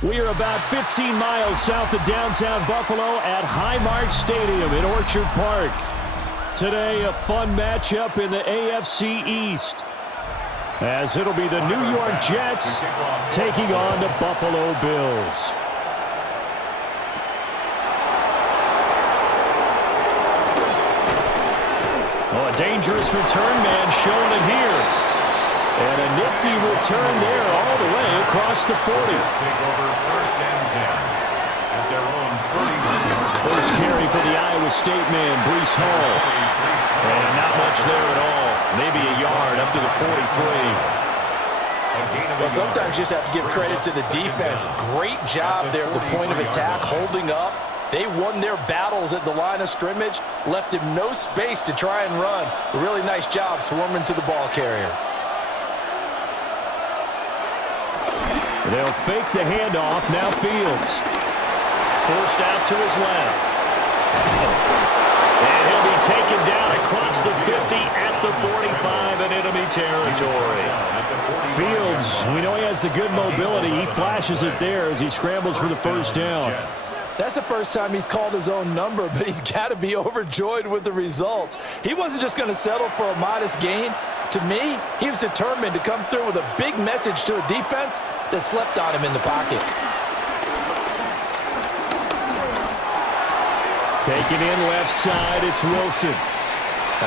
We are about 15 miles south of downtown Buffalo at Highmark Stadium in Orchard Park. Today, a fun matchup in the AFC East, as it'll be the New York Jets taking on the Buffalo Bills. Oh, a dangerous return man showing it here. And a nifty return there all the way across the 40. First carry for the Iowa State man, Breece Hall. And not much there at all. Maybe a yard up to the 43. Well, sometimes you just have to give credit to the defense. Great job there at the point of attack, holding up. They won their battles at the line of scrimmage, left him no space to try and run. A really nice job swarming to the ball carrier. They'll fake the handoff. Now Fields. Forced out to his left. And he'll be taken down across the 50 at the 45 in enemy territory. Fields, we know he has the good mobility. He flashes it there as he scrambles for the first down. That's the first time he's called his own number, but he's got to be overjoyed with the results. He wasn't just going to settle for a modest gain. To me, he was determined to come through with a big message to a defense that slept on him in the pocket. Taken in left side, it's Wilson.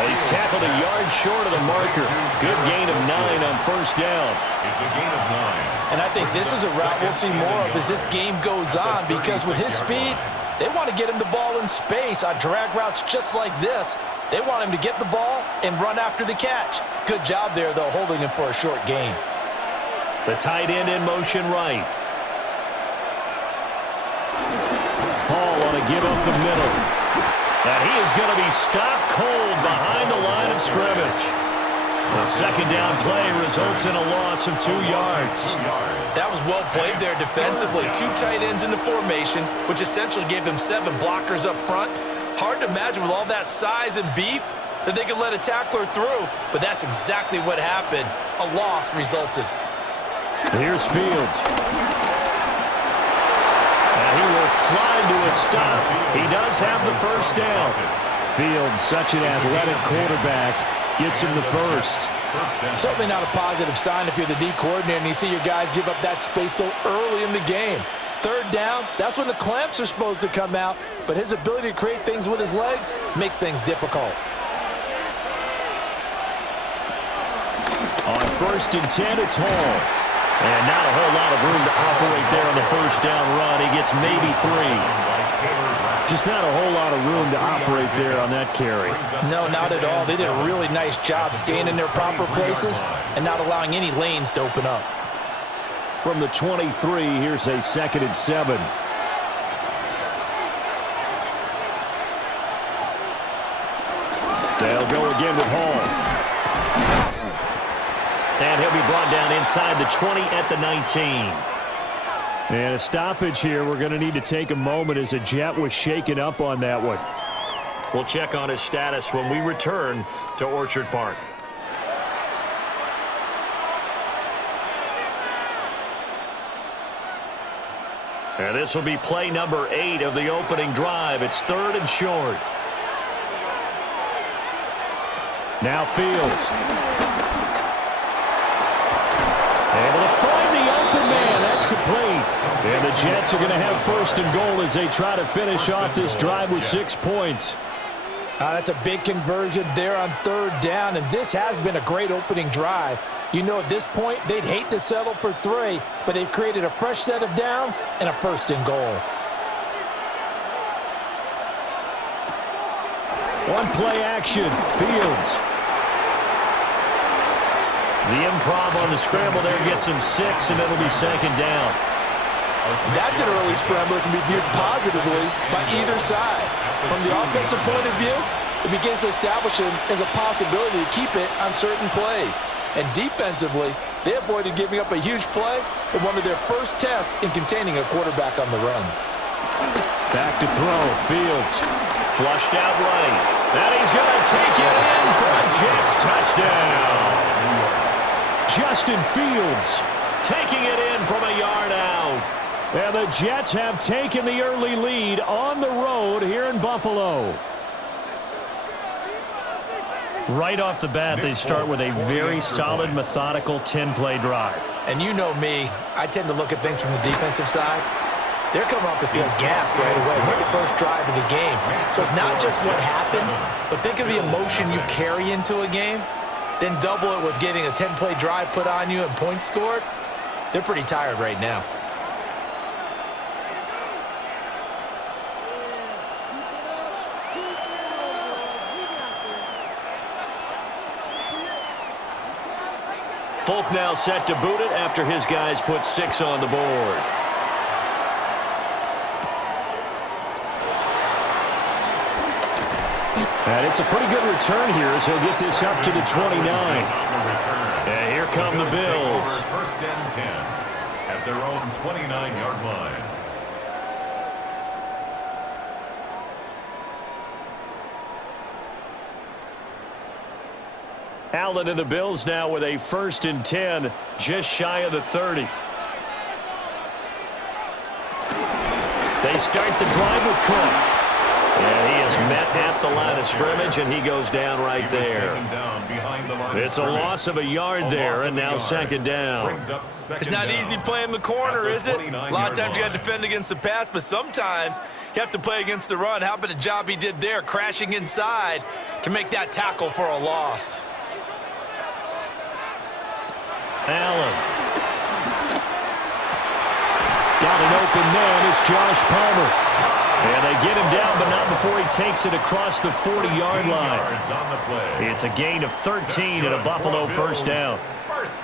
He's tackled a yard short of the marker. Good gain of 9 on first down. It's a gain of 9. And I think this is a route we'll see more of as this game goes on, because with his speed, they want to get him the ball in space on drag routes just like this. They want him to get the ball and run after the catch. Good job there, though, holding him for a short gain. The tight end in motion right. Paul on a give up the middle. And he is going to be stopped cold behind the line of scrimmage. The second down play results in a loss of 2 yards. That was well played there defensively. 2 tight ends in the formation, which essentially gave them 7 blockers up front. Hard to imagine with all that size and beef that they could let a tackler through, but that's exactly what happened. A loss resulted. Here's Fields. And he will slide to a stop. He does have the first down. Fields, such an athletic quarterback, gets him the first. Certainly not a positive sign if you're the D coordinator and you see your guys give up that space so early in the game. Third down, that's when the clamps are supposed to come out, but his ability to create things with his legs makes things difficult. On first and 10, it's Hall. And not a whole lot of room to operate there on the first down run. He gets maybe 3. Just not a whole lot of room to operate there on that carry. No, not at all. They did a really nice job staying in their proper places and not allowing any lanes to open up. From the 23, here's a 2nd and 7. They'll go again with Hall. And he'll be brought down inside the 20 at the 19. And a stoppage here. We're going to need to take a moment as a Jet was shaken up on that one. We'll check on his status when we return to Orchard Park. And this will be play number 8 of the opening drive. It's 3rd and short. Now Fields. Able to find the open man. That's complete. And the Jets are going to have first and goal as they try to finish off this drive with 6 points. That's a big conversion there on 3rd down, and this has been a great opening drive. You know, at this point, they'd hate to settle for 3, but they've created a fresh set of downs and a first and goal. One play action. Fields. The improv on the scramble there gets him 6, and it'll be 2nd down. That's an early scramble that can be viewed positively by either side. From the offensive point of view, it begins to establish him as a possibility to keep it on certain plays. And defensively, they avoided giving up a huge play in one of their first tests in containing a quarterback on the run. Back to throw. Fields flushed out right. And he's going to take it in for a Jets touchdown. Justin Fields taking it in from a yard out. And the Jets have taken the early lead on the road here in Buffalo. Right off the bat, they start with a very solid, methodical 10-play drive. And you know me, I tend to look at things from the defensive side. They're coming off the field gassed right away. We're the first drive of the game. So it's not just what happened, but think of the emotion you carry into a game. Then double it with getting a 10-play drive put on you and points scored. They're pretty tired right now. Folk now set to boot it after his guys put 6 on the board. And it's a pretty good return here as he'll get this up to the 29. And here come the Bills. First and 10 at their own 29-yard line. Allen and the Bills now with a 1st and 10, just shy of the 30. They start the drive with Cook. And he is met at the line of scrimmage, and he goes down right there. It's a loss of a yard there, and now 2nd down. It's not easy playing the corner, is it? A lot of times you got to defend against the pass, but sometimes you have to play against the run. How about the job he did there, crashing inside to make that tackle for a loss? Allen. Got an open man. It's Josh Palmer. And they get him down, but not before he takes it across the 40-yard line. It's a gain of 13 and a Buffalo 1st down.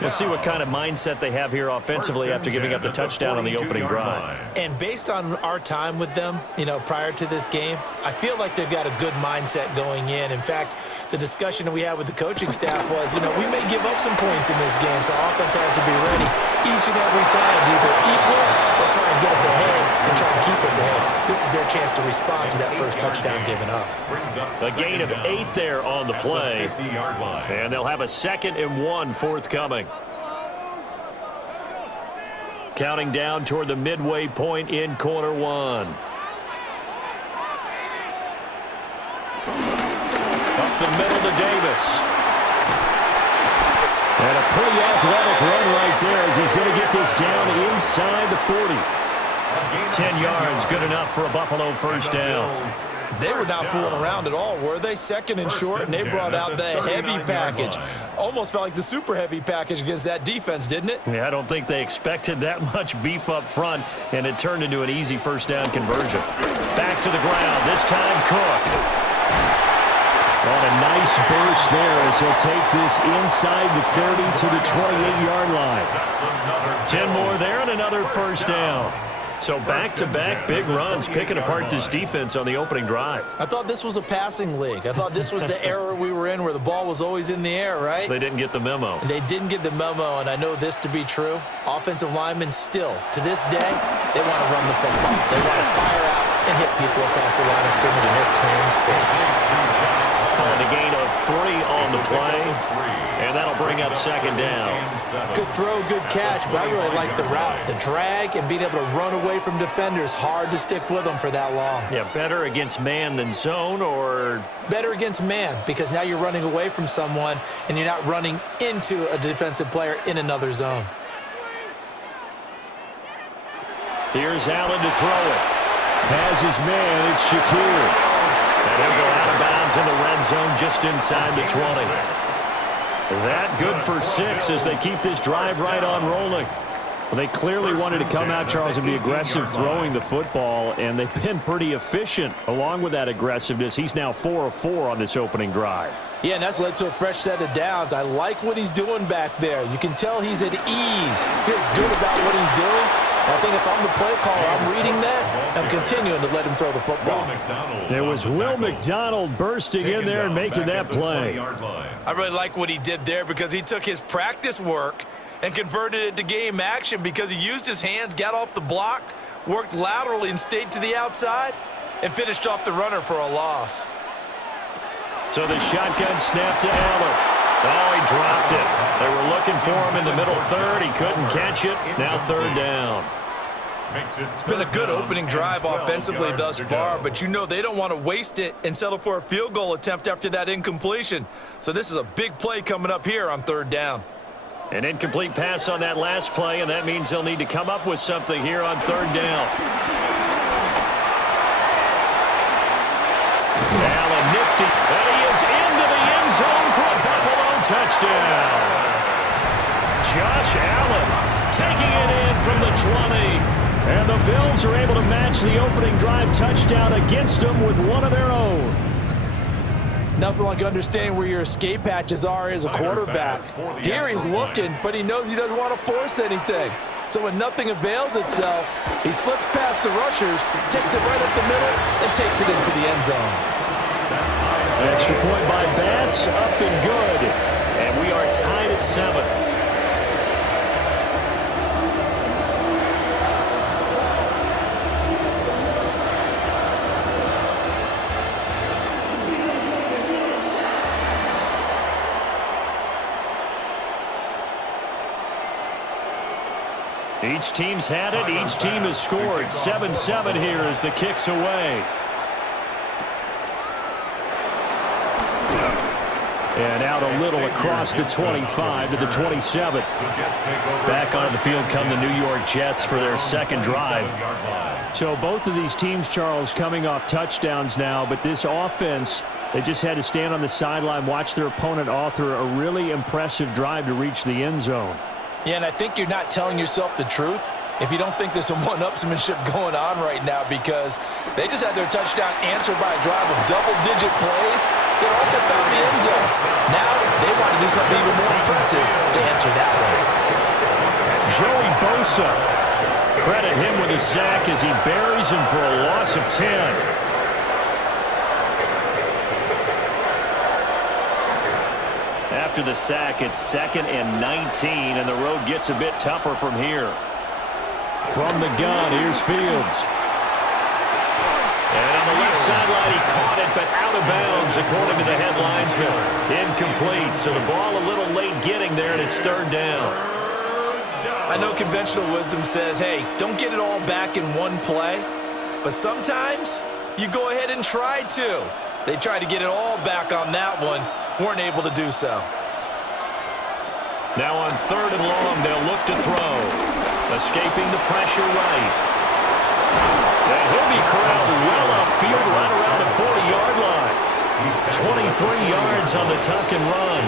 We'll see what kind of mindset they have here offensively after giving up the touchdown on the opening drive. And based on our time with them, prior to this game, I feel like they've got a good mindset going in. In fact, the discussion that we had with the coaching staff was, we may give up some points in this game, so our offense has to be ready each and every time to either equal or try and get us ahead and try and keep us ahead. This is their chance to respond to that first touchdown given up. A gain of 8 there on the play, and they'll have a 2nd and 1 forthcoming. Counting down toward the midway point in quarter 1. Up the middle to Davis. And a pretty athletic run right there as he's going to get this down inside the 40. 10 yards, good enough for a Buffalo 1st down. They were not fooling around at all, were they? 2nd and short, and they brought out the heavy package. Almost felt like the super heavy package against that defense, didn't it? Yeah, I don't think they expected that much beef up front, and it turned into an easy 1st down conversion. Back to the ground, this time Cook. And a nice burst there as he'll take this inside the 30 to the 28-yard line. 10 more there and another 1st down. So back-to-back big runs, picking apart this defense on the opening drive. I thought this was a passing league. I thought this was the era we were in where the ball was always in the air, right? They didn't get the memo. They didn't get the memo, and I know this to be true. Offensive linemen still, to this day, they want to run the football. They want to fire out and hit people across the line of scrimmage, and they're clearing space. And a gain of 3 on the play, and that'll bring up 2nd down. Good throw, good catch, but I really like the route. The drag and being able to run away from defenders, hard to stick with them for that long. Yeah, better against man than zone, or? Better against man, because now you're running away from someone and you're not running into a defensive player in another zone. Here's Allen to throw it. Has his man, it's Shakir. And he'll go out of bounds in the red zone just inside the 20. That good for 6 as they keep this drive right on rolling. Well, they clearly wanted to come out, Charles, and be aggressive throwing the football, and they've been pretty efficient along with that aggressiveness. He's now 4 of 4 on this opening drive. Yeah, and that's led to a fresh set of downs. I like what he's doing back there. You can tell he's at ease. Feels good about what he's doing. I think if I'm the play caller, I'm reading that. I'm continuing to let him throw the football. There was Will McDonald bursting in there and making that play. I really like what he did there because he took his practice work and converted it to game action because he used his hands, got off the block, worked laterally and stayed to the outside, and finished off the runner for a loss. So the shotgun snap to Allen. Oh, he dropped it. They were looking for him in the middle 3rd. He couldn't catch it. Now 3rd down. It's been a good opening drive offensively thus far, but you know they don't want to waste it and settle for a field goal attempt after that incompletion. So this is a big play coming up here on 3rd down. An incomplete pass on that last play, and that means they'll need to come up with something here on 3rd down. Allen nifty, and he is into the end zone for a Buffalo touchdown. Josh Allen taking it in from the 20. And the Bills are able to match the opening drive touchdown against them with one of their own. Nothing like understanding where your escape hatches are as a quarterback. Here he's looking, but he knows he doesn't want to force anything. So when nothing avails itself, he slips past the rushers, takes it right up the middle, and takes it into the end zone. Extra point by Bass, up and good. And we are tied at 7. Each team's had it. Each team has scored. 7-7 here as the kick's away. And out a little across the 25 to the 27. Back onto the field come the New York Jets for their second drive. So both of these teams, Charles, coming off touchdowns now, but this offense, they just had to stand on the sideline, watch their opponent author a really impressive drive to reach the end zone. Yeah, and I think you're not telling yourself the truth if you don't think there's some one-upsmanship going on right now, because they just had their touchdown answered by a drive of double-digit plays that also found the end zone. Now they want to do something even more impressive to answer that one. Joey Bosa, credit him with a sack as he buries him for a loss of 10. After the sack, it's 2nd and 19, and the road gets a bit tougher from here. From the gun, here's Fields. And on the left sideline, he caught it, but out of bounds, according to the headlinesman. Incomplete, so the ball a little late getting there, and it's 3rd down. I know conventional wisdom says, hey, don't get it all back in one play, but sometimes you go ahead and try to. They tried to get it all back on that one, weren't able to do so. Now on 3rd and long, they'll look to throw. Escaping the pressure right. And he'll be corralled well upfield right around the 40-yard line. 23 yards on the tuck and run.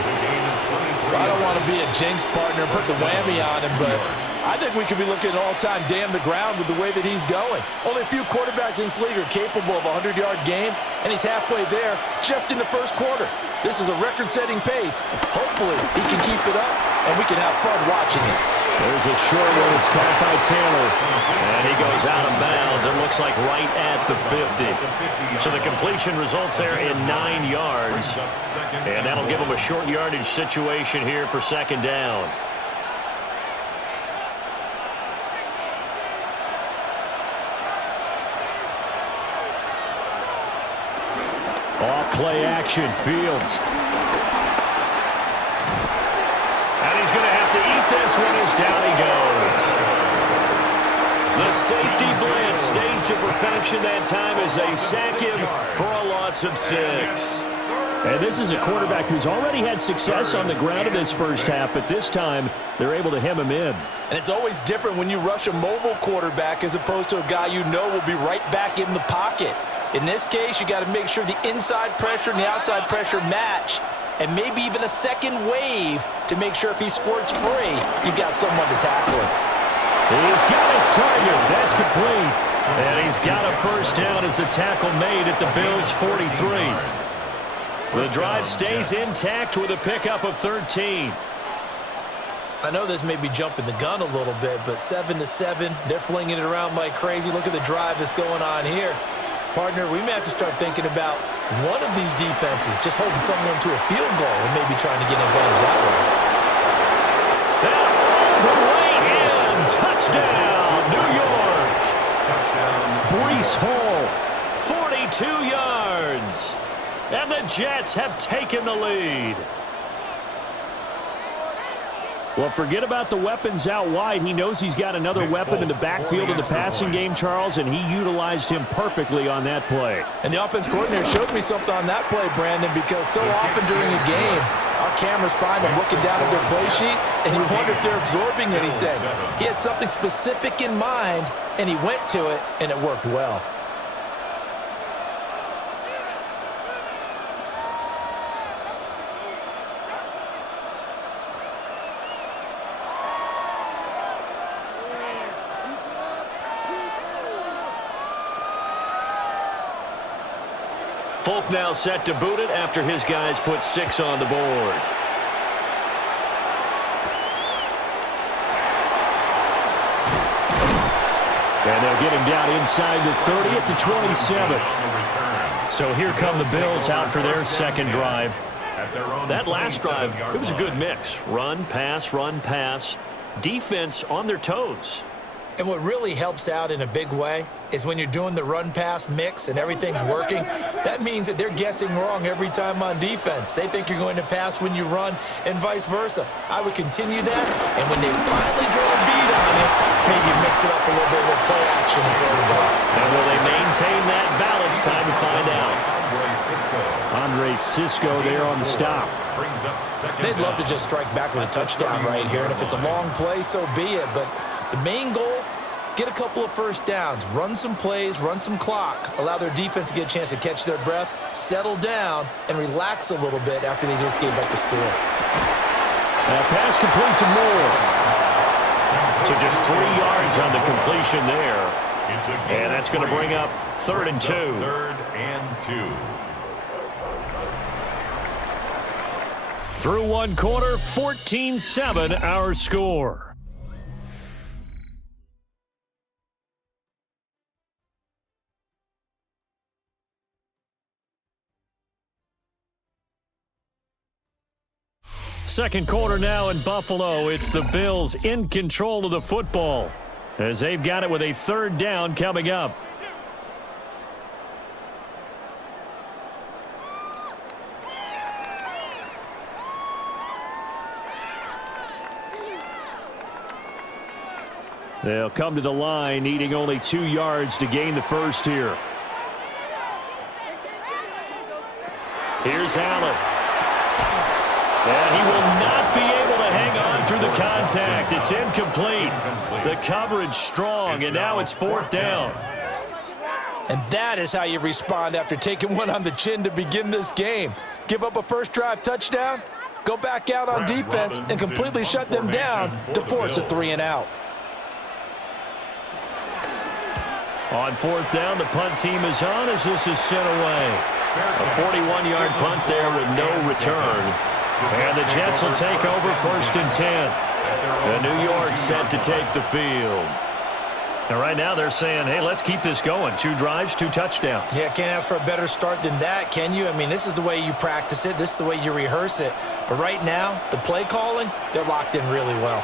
I don't want to be a jinx partner and put the whammy on him, but I think we could be looking at an all-time damn the ground with the way that he's going. Only a few quarterbacks in this league are capable of a 100-yard game, and he's halfway there just in the first quarter. This is a record-setting pace. Hopefully, he can keep it up, and we can have fun watching it. There's a short one. It's caught by Taylor. And he goes out of bounds. It looks like right at the 50. So the completion results there in 9 yards. And that'll give him a short yardage situation here for 2nd down. Off play action, Fields. And he's going to have to eat this one as down he goes. The safety blitz staged to perfection that time as they sack him for a loss of 6. And this is a quarterback who's already had success on the ground in this first half, but this time they're able to hem him in. And it's always different when you rush a mobile quarterback as opposed to a guy you know will be right back in the pocket. In this case, you got to make sure the inside pressure and the outside pressure match, and maybe even a second wave to make sure if he squirts free, you've got someone to tackle him. He's got his target. That's complete. And he's got a first down as the tackle made at the Bills' 43. The drive stays intact with a pickup of 13. I know this may be jumping the gun a little bit, but 7-7, they're flinging it around like crazy. Look at the drive that's going on here. Partner, we may have to start thinking about one of these defenses just holding someone to a field goal and maybe trying to get an advantage that way. Now all the way in. Touchdown, New York. Breece Hall, 42 yards. And the Jets have taken the lead. Well, forget about the weapons out wide. He knows he's got another weapon in the backfield of the passing game, Charles, and he utilized him perfectly on that play. And the offense coordinator showed me something on that play, Brandon, because so often during a game, our cameras find them looking down at their play sheets, and you wonder if they're absorbing anything. He had something specific in mind, and he went to it, and it worked well. Folk now set to boot it after his guys put 6 on the board. And they'll get him down inside the 30 at the 27. So here come the Bills out for their second drive. That last drive, it was a good mix. Run, pass, defense on their toes. And what really helps out in a big way is when you're doing the run-pass mix and everything's working, that means that they're guessing wrong every time on defense. They think you're going to pass when you run and vice versa. I would continue that, and when they finally draw a beat on it, maybe mix it up a little bit with play action and throw the ball. And will they maintain that balance? Time to find out. Andre Cisco there on the stop. They'd love to just strike back with a touchdown right here, and if it's a long play, so be it. But the main goal, get a couple of first downs, run some plays, run some clock, allow their defense to get a chance to catch their breath, settle down, and relax a little bit after they just gave up the score. That pass complete to Moore. So just 3 yards on the completion there. And that's going to bring up 3rd and 2. 3rd and 2. Through one quarter, 14-7 our score. Second quarter now in Buffalo. It's the Bills in control of the football as they've got it with a 3rd down coming up. They'll come to the line, needing only 2 yards to gain the first here. Here's Allen. And he will not be able to hang on through the contact. It's incomplete. The coverage strong, and now it's 4th down. And that is how you respond after taking one on the chin to begin this game. Give up a first drive touchdown, go back out on defense, and completely shut them down to force a 3 and out. On 4th down, the punt team is on as this is sent away. A 41-yard punt there with no return. And the Jets will take over 1st and 10. And New York set to take the field. And right now they're saying, hey, let's keep this going. 2 drives, 2 touchdowns. Yeah, can't ask for a better start than that, can you? I mean, this is the way you practice it. This is the way you rehearse it. But right now, the play calling, they're locked in really well.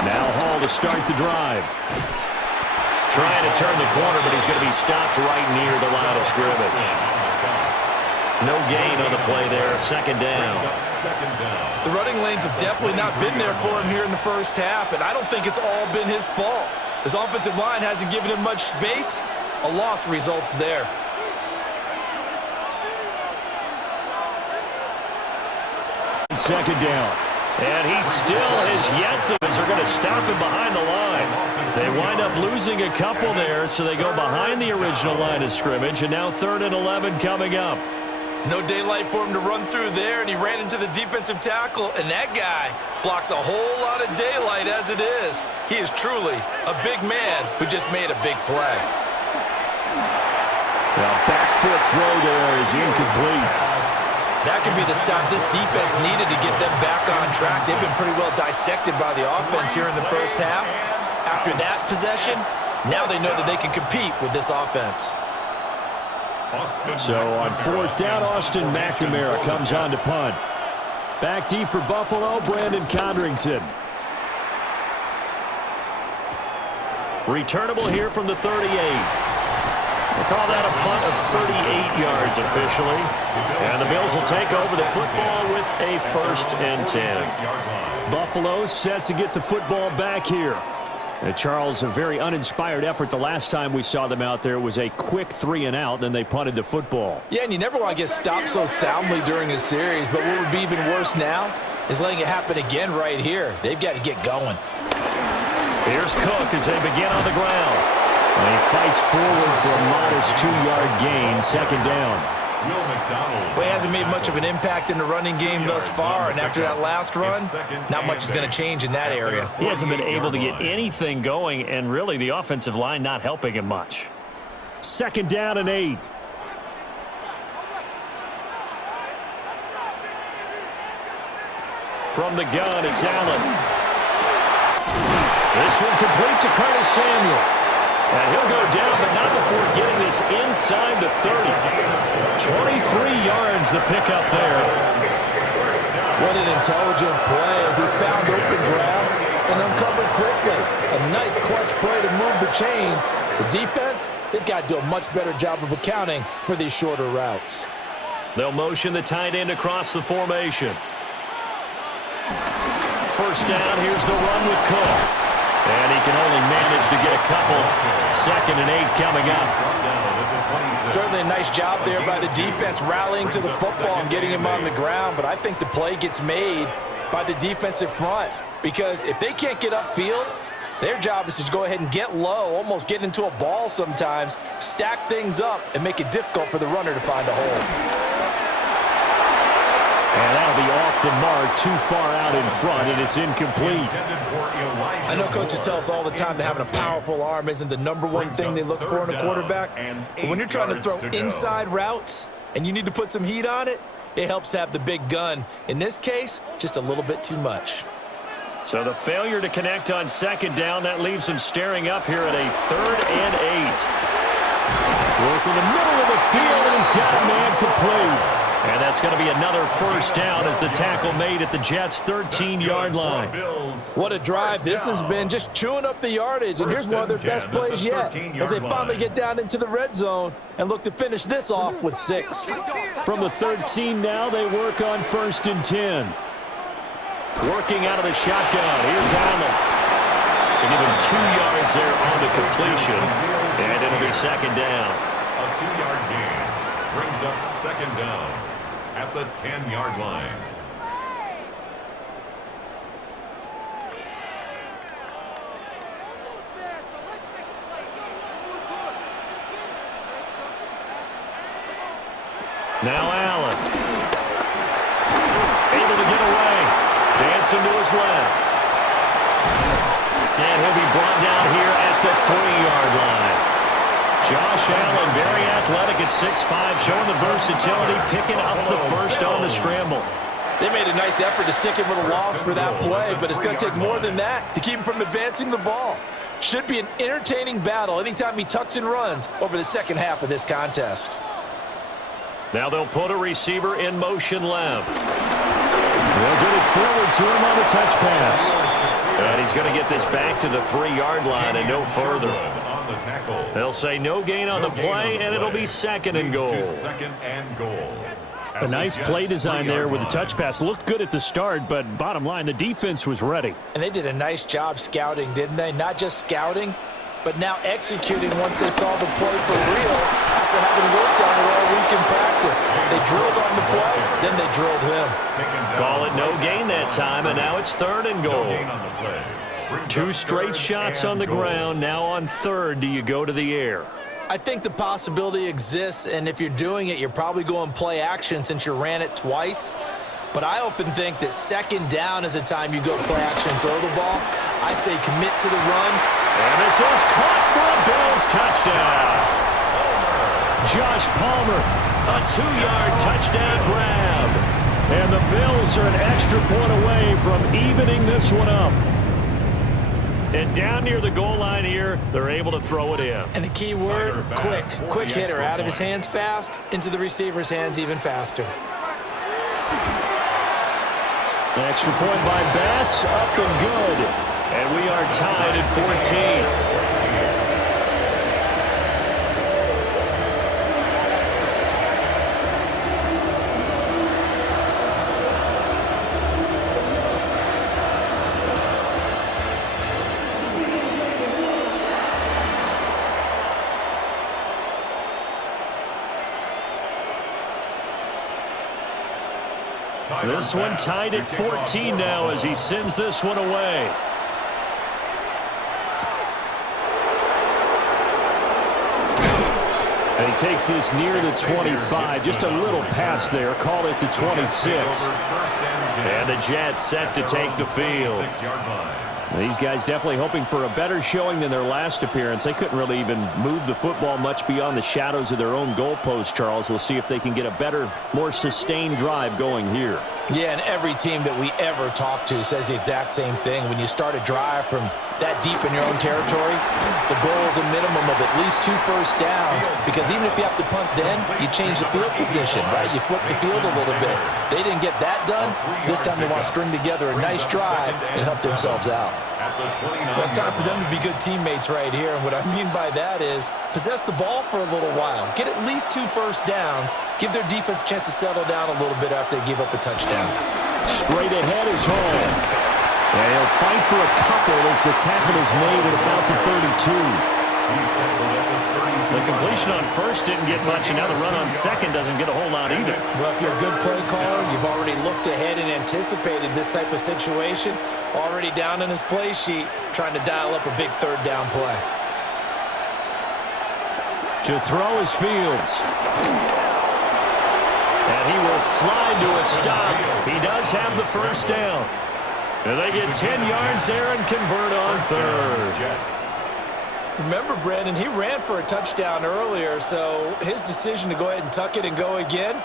Now Hall to start the drive. Trying to turn the corner, but he's going to be stopped right near the line of scrimmage. No gain on the play there, 2nd down. The running lanes have definitely not been there for him here in the first half, and I don't think it's all been his fault. His offensive line hasn't given him much space. A loss results there. Second down. And he still has yet to, as they're going to stop him behind the line. They wind up losing a couple there, so they go behind the original line of scrimmage, and now 3rd and 11 coming up. No daylight for him to run through there, and he ran into the defensive tackle, and that guy blocks a whole lot of daylight as it is. He is truly a big man who just made a big play. The back foot throw there is incomplete. That could be the stop this defense needed to get them back on track. They've been pretty well dissected by the offense here in the first half. After that possession, now they know that they can compete with this offense. So on 4th down, Austin McNamara comes on to punt. Back deep for Buffalo, Brandon Condrington. Returnable here from the 38. They call that a punt of 38 yards officially. And the Bills will take over the football with a 1st and 10. Buffalo set to get the football back here. Charles, a very uninspired effort the last time we saw them out there. It was a quick 3-and-out, then they punted the football. Yeah, and you never want to get stopped so soundly during a series, but what would be even worse now is letting it happen again right here. They've got to get going. Here's Cook as they begin on the ground. And he fights forward for a modest 2-yard gain, 2nd down. Well, he hasn't made much of an impact in the running game thus far, and after that last run, not much is going to change in that area. He hasn't been able to get anything going, and really the offensive line not helping him much. 2nd down and 8. From the gun, it's Allen. This one complete to Curtis Samuel. And he'll go down, but not before getting this inside the 30. 23 yards the pickup there. What an intelligent play as he found open grass and uncovered quickly. A nice clutch play to move the chains. The defense, they've got to do a much better job of accounting for these shorter routes. They'll motion the tight end across the formation. 1st down, here's the run with Cook. And he can only manage to get a couple. 2nd and 8 coming up. Certainly a nice job there by the defense rallying to the football and getting him on the ground. But I think the play gets made by the defensive front. Because if they can't get upfield, their job is to go ahead and get low, almost get into a ball sometimes, stack things up, and make it difficult for the runner to find a hole. And that'll be off the mark, too far out in front, and it's incomplete. I know coaches tell us all the time that having a powerful arm isn't the #1 thing they look for in a quarterback. But when you're trying to throw inside routes and you need to put some heat on it, it helps to have the big gun. In this case, just a little bit too much. So the failure to connect on 2nd down, that leaves him staring up here at a 3rd and 8. Work in the middle of the field, and he's got a man complete. And that's going to be another 1st down as the tackle made at the Jets' 13-yard line. What a drive this has been, just chewing up the yardage. And here's one of their best plays yet as they finally get down into the red zone and look to finish this off with 6. From the 13 now, they work on 1st and 10. Working out of the shotgun. Here's Allen. So give him 2 yards there on the completion. And it'll be 2nd down. A 2-yard gain brings up 2nd down at the 10-yard line. Now Allen. Able to get away. Dancing to his left. And he'll be brought down here at the 3-yard line. Josh Allen, very athletic at 6'5", showing the versatility, picking up the 1st on the scramble. They made a nice effort to stick him with a loss for that play, but it's going to take more than that to keep him from advancing the ball. Should be an entertaining battle anytime he tucks and runs over the 2nd half of this contest. Now they'll put a receiver in motion left. They'll get it forward to him on the touch pass. And he's going to get this back to the 3-yard line and no further. They'll say no gain on the play, and it'll be 2nd and goal. A nice play design there with the touch pass. Looked good at the start, but bottom line, the defense was ready. And they did a nice job scouting, didn't they? Not just scouting, but now executing once they saw the play for real after having worked on it all week in practice. They drilled on the play, then they drilled him. Call it no gain that time, and now it's 3rd and goal. 2 straight shots on the ground. Now on 3rd, do you go to the air? I think the possibility exists, and if you're doing it, you're probably going play action since you ran it twice. But I often think that 2nd down is a time you go play action and throw the ball. I say commit to the run. And this is caught for a Bills touchdown. Josh Palmer, a 2-yard touchdown grab. And the Bills are an extra point away from evening this one up. And down near the goal line here, they're able to throw it in. And the key word, quick. Quick hitter. Out of his hands fast, into the receiver's hands even faster. Extra point by Bass, up and good. And we are tied at 14. This one tied at 14 now as he sends this one away. And he takes this near the 25. Just a little pass there. Call it the 26. And the Jets set to take the field. These guys definitely hoping for a better showing than their last appearance. They couldn't really even move the football much beyond the shadows of their own goalpost, Charles. We'll see if they can get a better, more sustained drive going here. Yeah, and every team that we ever talk to says the exact same thing. When you start a drive from that deep in your own territory, the goal is a minimum of at least 2 first downs, because even if you have to punt then, you change the field position, right? You flip the field a little bit. They didn't get that done. This time they want to string together a nice drive and help themselves out. Well, it's time for them to be good teammates right here, and what I mean by that is possess the ball for a little while. Get at least 2 first downs. Give their defense a chance to settle down a little bit after they give up a touchdown. Straight ahead is home. And he'll fight for a couple as the tackle is made at about the 32. The completion on first didn't get much, and now the run on second doesn't get a whole lot either. Well, if you're a good play caller, you've already looked ahead and anticipated this type of situation. Already down in his play sheet, trying to dial up a big third down play. To throw is Fields. And he will slide to a stop. He does have the first down. And they get 10 yards there and convert on third. Remember, Brandon, he ran for a touchdown earlier, so his decision to go ahead and tuck it and go again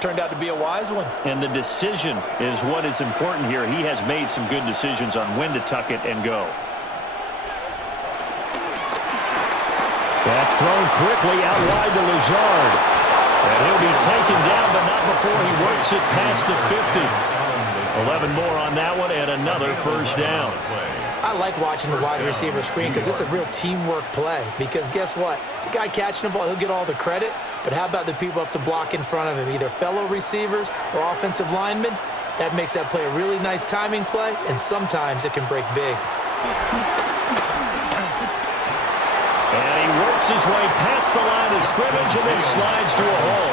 turned out to be a wise one. And the decision is what is important here. He has made some good decisions on when to tuck it and go. That's thrown quickly out wide to Lazard. And he'll be taken down, but not before he works it past the 50. 11 more on that one and another first down. I like watching the wide receiver screen because it's a real teamwork play. Because guess what? The guy catching the ball, he'll get all the credit. But how about the people up to block in front of him, either fellow receivers or offensive linemen? That makes that play a really nice timing play, and sometimes it can break big. And he works his way past the line of scrimmage and then slides to a hole.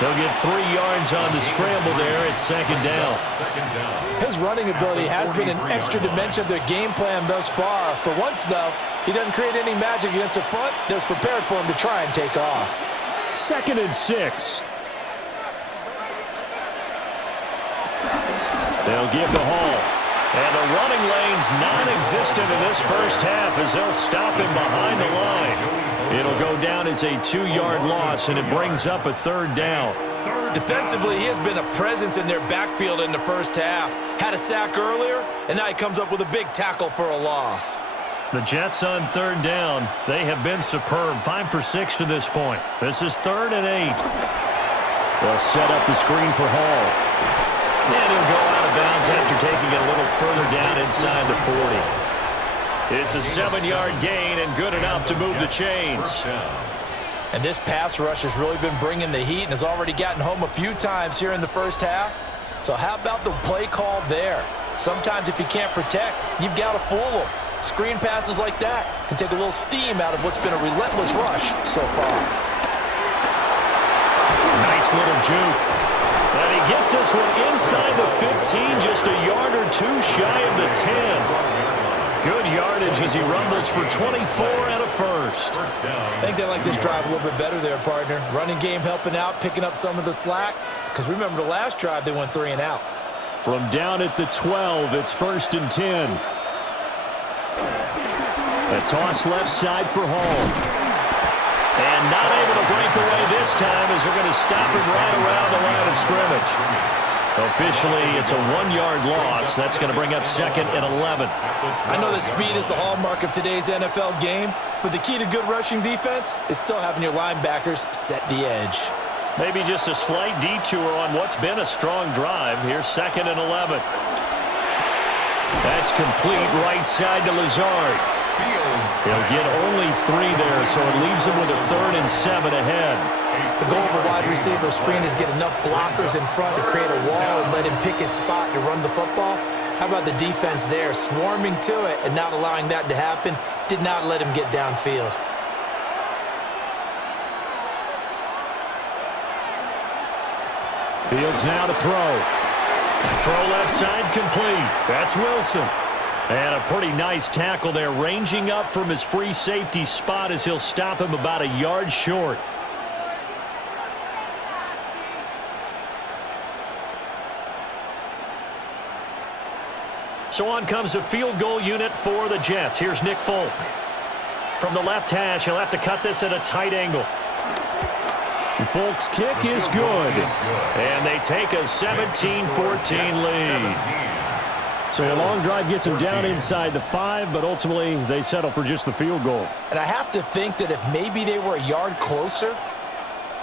They'll get 3 yards on the scramble there at second down. His running ability has been an extra dimension of their game plan thus far. For once, though, he doesn't create any magic against the front that's prepared for him to try and take off. 2nd and 6. They'll give the hole. And the running lane's non-existent in this first half as they'll stop him behind the line. It'll go down as a 2-yard loss, and it brings up a third down. Defensively, he has been a presence in their backfield in the first half. Had a sack earlier, and now he comes up with a big tackle for a loss. The Jets on third down. They have been superb. 5 for 6 to this point. This is 3rd and 8. They'll set up the screen for Hall. And he'll go out of bounds after taking it a little further down inside the 40. It's a 7-yard gain and good enough to move the chains. And this pass rush has really been bringing the heat and has already gotten home a few times here in the first half. So how about the play call there? Sometimes if you can't protect, you've got to fool them. Screen passes like that can take a little steam out of what's been a relentless rush so far. Nice little juke. And he gets this one inside the 15, just a yard or 2 shy of the 10. Good yardage as he rumbles for 24 and a first. I think they like this drive a little bit better there, partner. Running game helping out, picking up some of the slack. Because remember the last drive, they went 3 and out. From down at the 12, it's 1st and 10. A toss left side for Hall. And not able to break away this time as they're going to stop him right around the line of scrimmage. Officially, it's a 1-yard loss. That's going to bring up 2nd and 11. I know that speed is the hallmark of today's NFL game, but the key to good rushing defense is still having your linebackers set the edge. Maybe just a slight detour on what's been a strong drive. Here's 2nd and 11. That's complete right side to Lazard. He'll get only 3 there, so it leaves him with a 3rd and 7 ahead. The goal of a wide receiver screen is get enough blockers in front to create a wall and let him pick his spot to run the football. How about the defense there, swarming to it and not allowing that to happen? Did not let him get downfield. Fields now to throw. Throw left side complete. That's Wilson. And a pretty nice tackle there, ranging up from his free safety spot as he'll stop him about a yard short. So on comes a field goal unit for the Jets. Here's Nick Folk. From the left hash, he'll have to cut this at a tight angle. Folk's kick is good. And they take a 17-14 lead. So a long drive gets them down inside the 5, but ultimately they settle for just the field goal. And I have to think that if maybe they were a yard closer,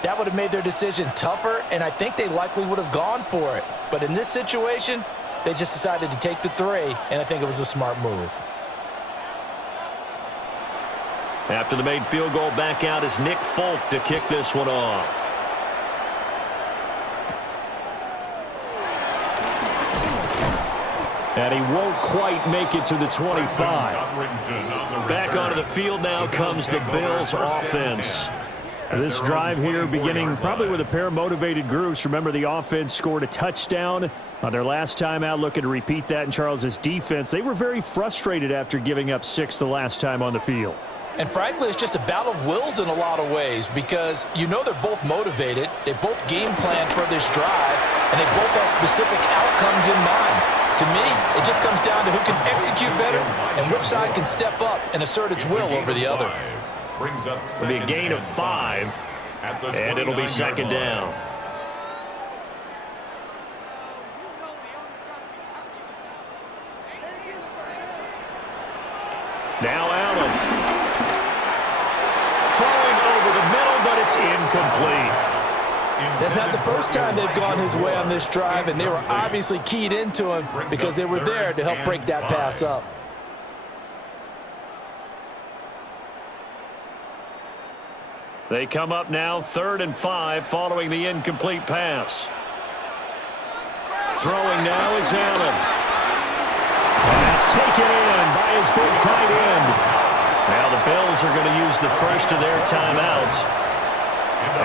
that would have made their decision tougher, and I think they likely would have gone for it. But in this situation, they just decided to take the 3, and I think it was a smart move. After the made field goal, back out is Nick Folk to kick this one off. And he won't quite make it to the 25. Back onto the field now comes the Bills offense. This drive here beginning probably with a pair of motivated groups. Remember, the offense scored a touchdown on their last time out, looking to repeat that in Charles's defense. They were very frustrated after giving up 6 the last time on the field. And frankly, it's just a battle of wills in a lot of ways because you know they're both motivated, they both game plan for this drive, and they both have specific outcomes in mind. To me, it just comes down to who can execute better and which side can step up and assert its will over the other. It'll be a gain of 5, and it'll be second down. Now Allen. Throwing over the middle, but it's incomplete. That's not the first time they've gone his way on this drive, and they were obviously keyed into him because they were there to help break that pass up. They come up now 3rd and 5 following the incomplete pass. Throwing now is Allen. And that's taken in by his big tight end. Now the Bills are going to use the first of their timeouts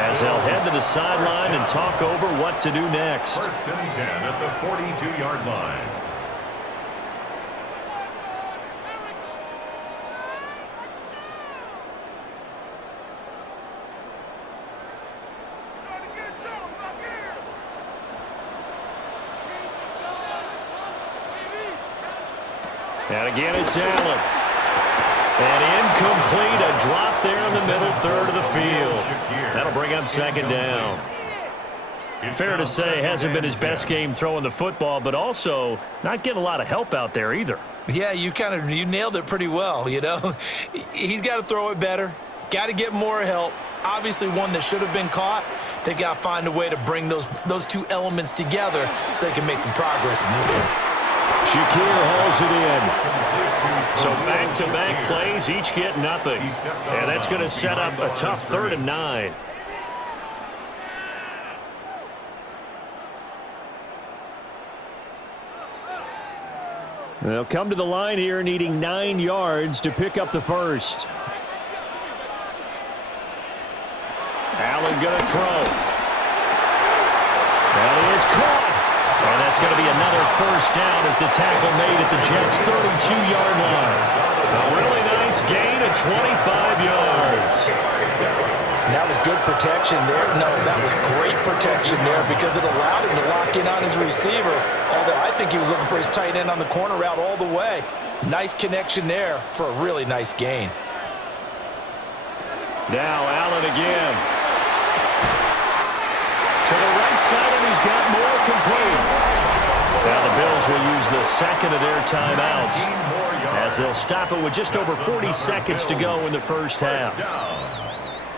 as they'll head to the sideline and talk over what to do next. 1st and 10 at the 42-yard line. And again, it's Allen. And incomplete, a drop there in the middle third of the field. That'll bring up second down. Fair to say, hasn't been his best game throwing the football, but also not getting a lot of help out there either. Yeah, you nailed it pretty well, you know. He's got to throw it better, got to get more help. Obviously one that should have been caught. They've got to find a way to bring those two elements together so they can make some progress in this one. Shakir hauls it in. So back-to-back plays, each get nothing. And that's going to set up a tough 3rd and 9. They'll come to the line here needing 9 yards to pick up the first. Allen going to throw. That is caught. And that's going to be another first down as the tackle made at the Jets' 32-yard line. A really nice gain of 25 yards. And that was good protection there. No, that was great protection there because it allowed him to lock in on his receiver, although I think he was looking for his tight end on the corner route all the way. Nice connection there for a really nice gain. Now Allen again. To the right side, and he's got more complete. Now the Bills will use the second of their timeouts as they'll stop it with just over 40 seconds to go in the first half.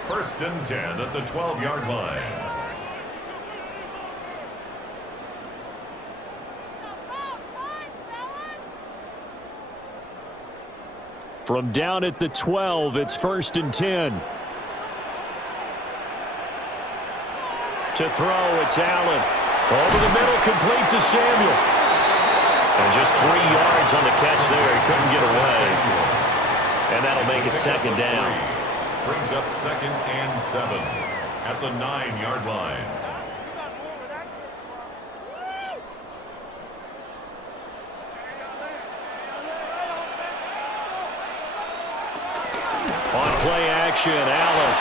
1st and 10 at the 12-yard line. From down at the 12, it's 1st and 10. To throw, it's Allen. Over the middle, complete to Samuel. And just 3 yards on the catch there. He couldn't get away. And that'll make it second down. Brings up 2nd and 7 at the 9-yard line. motion. Allen.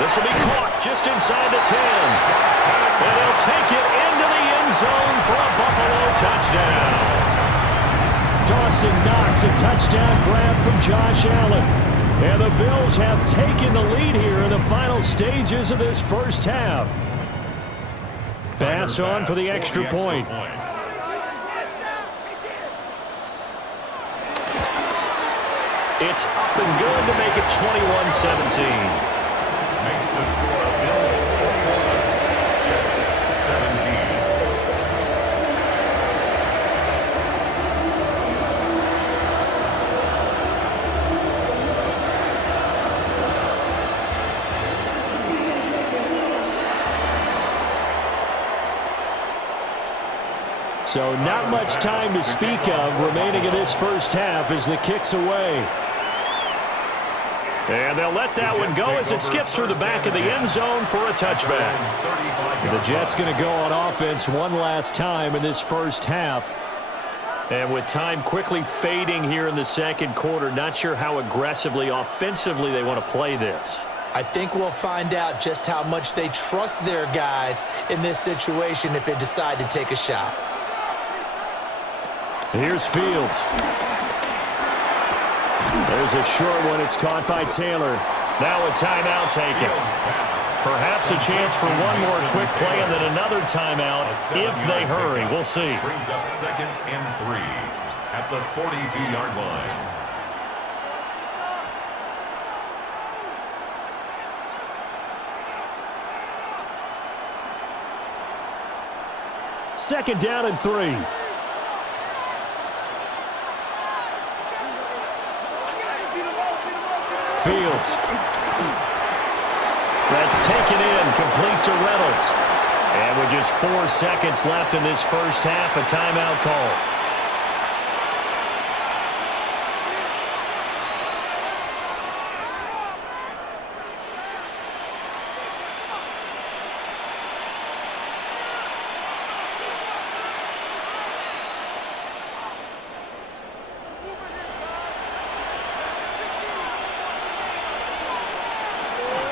This will be caught just inside the 10. And he'll take it into the end zone for a Buffalo touchdown. Dawson Knox, a touchdown grab from Josh Allen. And the Bills have taken the lead here in the final stages of this first half. Pass on for the extra point. It's up and good to make it 21-17. Makes the score Bills 41, Jets 17. So not much time to speak of remaining in this first half as the kick's away. And they'll let that one go as it skips through the back of the end zone for a touchback. The Jets going to go on offense one last time in this first half. And with time quickly fading here in the second quarter, not sure how aggressively, offensively they want to play this. I think we'll find out just how much they trust their guys in this situation if they decide to take a shot. Here's Fields. There's a short one. It's caught by Taylor. Now a timeout taken. Perhaps a chance for one more quick play and then another timeout if they hurry. We'll see. Brings up 2nd and 3 at the 42-yard line. Second down and 3. Fields. That's taken in, complete to Reynolds. And with just 4 seconds left in this first half, a timeout call.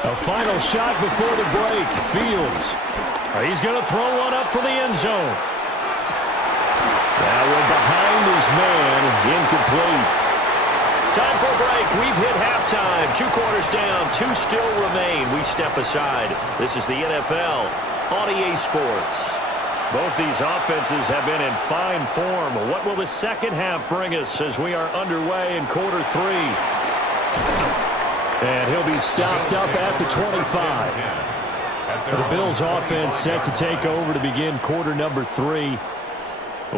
A final shot before the break. Fields. He's going to throw one up for the end zone. That one behind his man. Incomplete. Time for a break. We've hit halftime. 2 quarters down. 2 still remain. We step aside. This is the NFL on EA Sports. Both these offenses have been in fine form. What will the second half bring us as we are underway in quarter 3? And he'll be stopped up at the 25. The Bills offense set to take over to begin quarter number 3.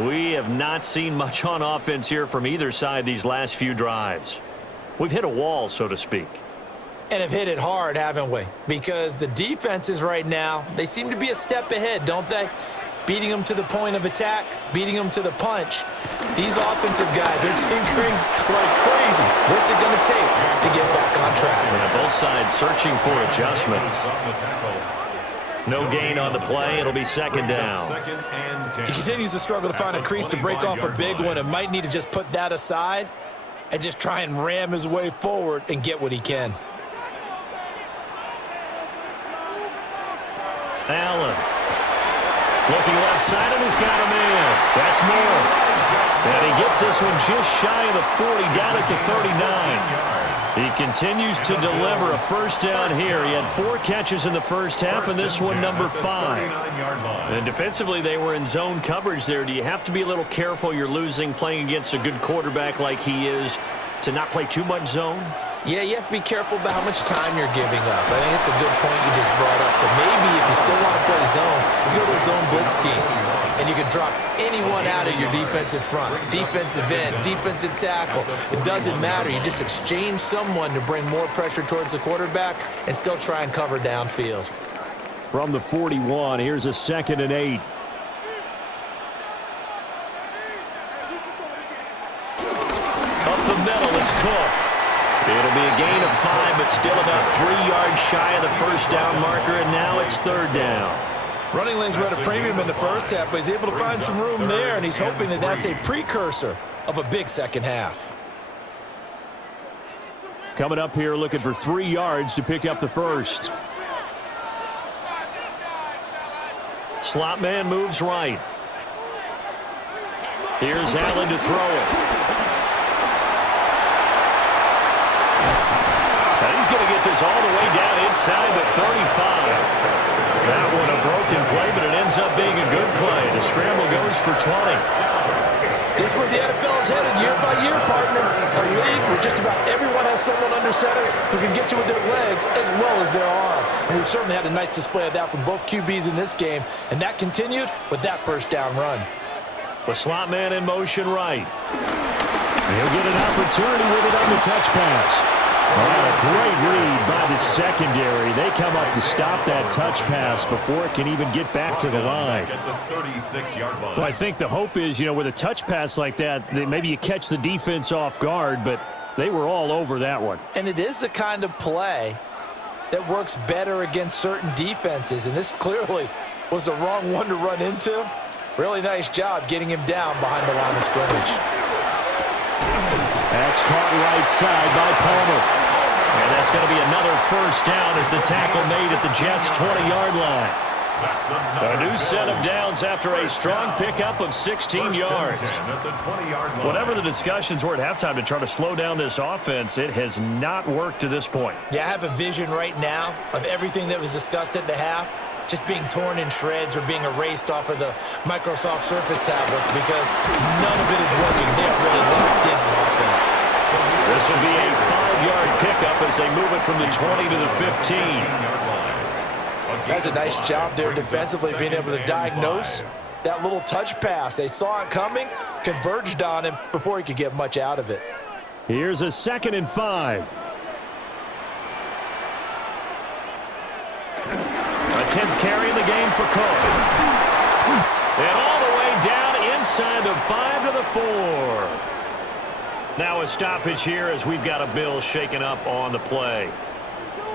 We have not seen much on offense here from either side these last few drives. We've hit a wall, so to speak. And have hit it hard, haven't we? Because the defenses right now, they seem to be a step ahead, don't they? Beating them to the point of attack, beating them to the punch. These offensive guys are tinkering like crazy. What's it going to take to get back on track? Yeah, both sides searching for adjustments. No gain on the play. It'll be second down. He continues to struggle to find a crease to break off a big one and might need to just put that aside and just try and ram his way forward and get what he can. Allen. Looking left side, and he's got a man. That's Moore. And he gets this one just shy of the 40, down at the 39. He continues to deliver a first down here. He had 4 catches in the first half, and this one number 5. And defensively, they were in zone coverage there. Do you have to be a little careful? You're losing playing against a good quarterback like he is to not play too much zone? Yeah, you have to be careful about how much time you're giving up. I think it's a good point you just brought up. So maybe if you still want to play zone, you go to a zone blitz scheme. And you can drop anyone out of your defensive front, defensive end, defensive tackle. It doesn't matter. You just exchange someone to bring more pressure towards the quarterback and still try and cover downfield. From the 41, here's a 2nd and 8. Up the middle, it's Cook. It'll be a gain of 5, but still about 3 yards shy of the first down marker, and now it's 3rd down. Running lanes were at a premium in the first half, but he's able to find some room there, and he's hoping that that's a precursor of a big second half. coming up here looking for 3 yards to pick up the first. Slot man moves right. Here's Allen to throw it. And he's going to get this all the way down inside the 35. That one a broken play, but it ends up being a good play. The scramble goes for 20. This is where the NFL is headed year by year, partner. A league where just about everyone has someone under center who can get you with their legs as well as their arm. And we've certainly had a nice display of that from both QBs in this game, and that continued with that first down run. The slot man in motion right. He'll get an opportunity with it on the touch pass. A great read by the secondary. They come up to stop that touch pass before it can even get back to the line. Well, I think the hope is, with a touch pass like that, maybe you catch the defense off guard, but they were all over that one. And it is the kind of play that works better against certain defenses, and this clearly was the wrong one to run into. Really nice job getting him down behind the line of scrimmage. That's caught right side by Palmer. And that's going to be another first down as the tackle made at the Jets' 20-yard line. A new set of downs after a strong pickup of 16 yards. Whatever the discussions were at halftime to try to slow down this offense, it has not worked to this point. Yeah, I have a vision right now of everything that was discussed at the half just being torn in shreds or being erased off of the Microsoft Surface tablets because none of it is working. They are really locked in on offense. This will be a 5-yard pickup as they move it from the 20 to the 15. That's a nice job there defensively, being able to diagnose that little touch pass. They saw it coming, converged on him before he could get much out of it. Here's a 2nd and 5. A 10th carry in the game for Cook. And all the way down inside the 5 to the 4. Now a stoppage here as we've got a Bill shaken up on the play.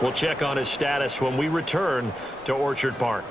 We'll check on his status when we return to Orchard Park.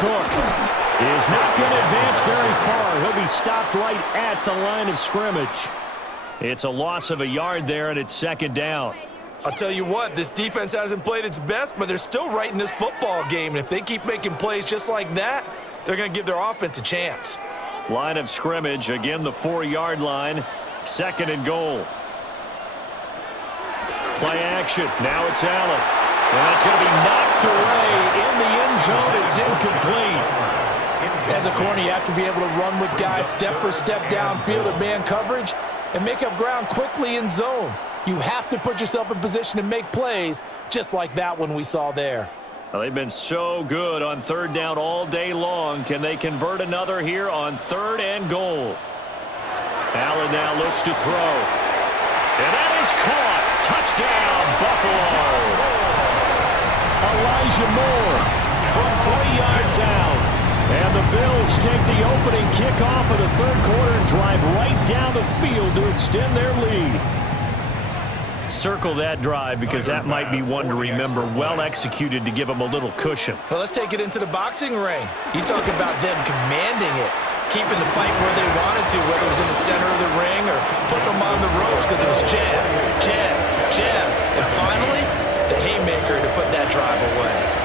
Cook is not going to advance very far. He'll be stopped right at the line of scrimmage. It's a loss of a yard there, and it's 2nd down. I'll tell you what, this defense hasn't played its best, but they're still right in this football game. And if they keep making plays just like that, they're going to give their offense a chance. Line of scrimmage, again the 4-yard line, 2nd and goal. Play action, now it's Allen. And that's going to be knocked away in the end zone. It's incomplete. As a corner, you have to be able to run with guys step for step downfield at man coverage and make up ground quickly in zone. You have to put yourself in position to make plays just like that one we saw there. Well, they've been so good on 3rd down all day long. Can they convert another here on 3rd and goal? Allen now looks to throw. And that is caught. Touchdown, Buffalo. Elijah Moore from 3 yards out. And the Bills take the opening kickoff of the 3rd quarter and drive right down the field to extend their lead. Circle that drive because that might be one to remember. Well executed to give them a little cushion. Well, let's take it into the boxing ring. You talk about them commanding it, keeping the fight where they wanted to, whether it was in the center of the ring or putting them on the ropes because it was jab, jab, jab. And finally, the haymaker to put that drive away.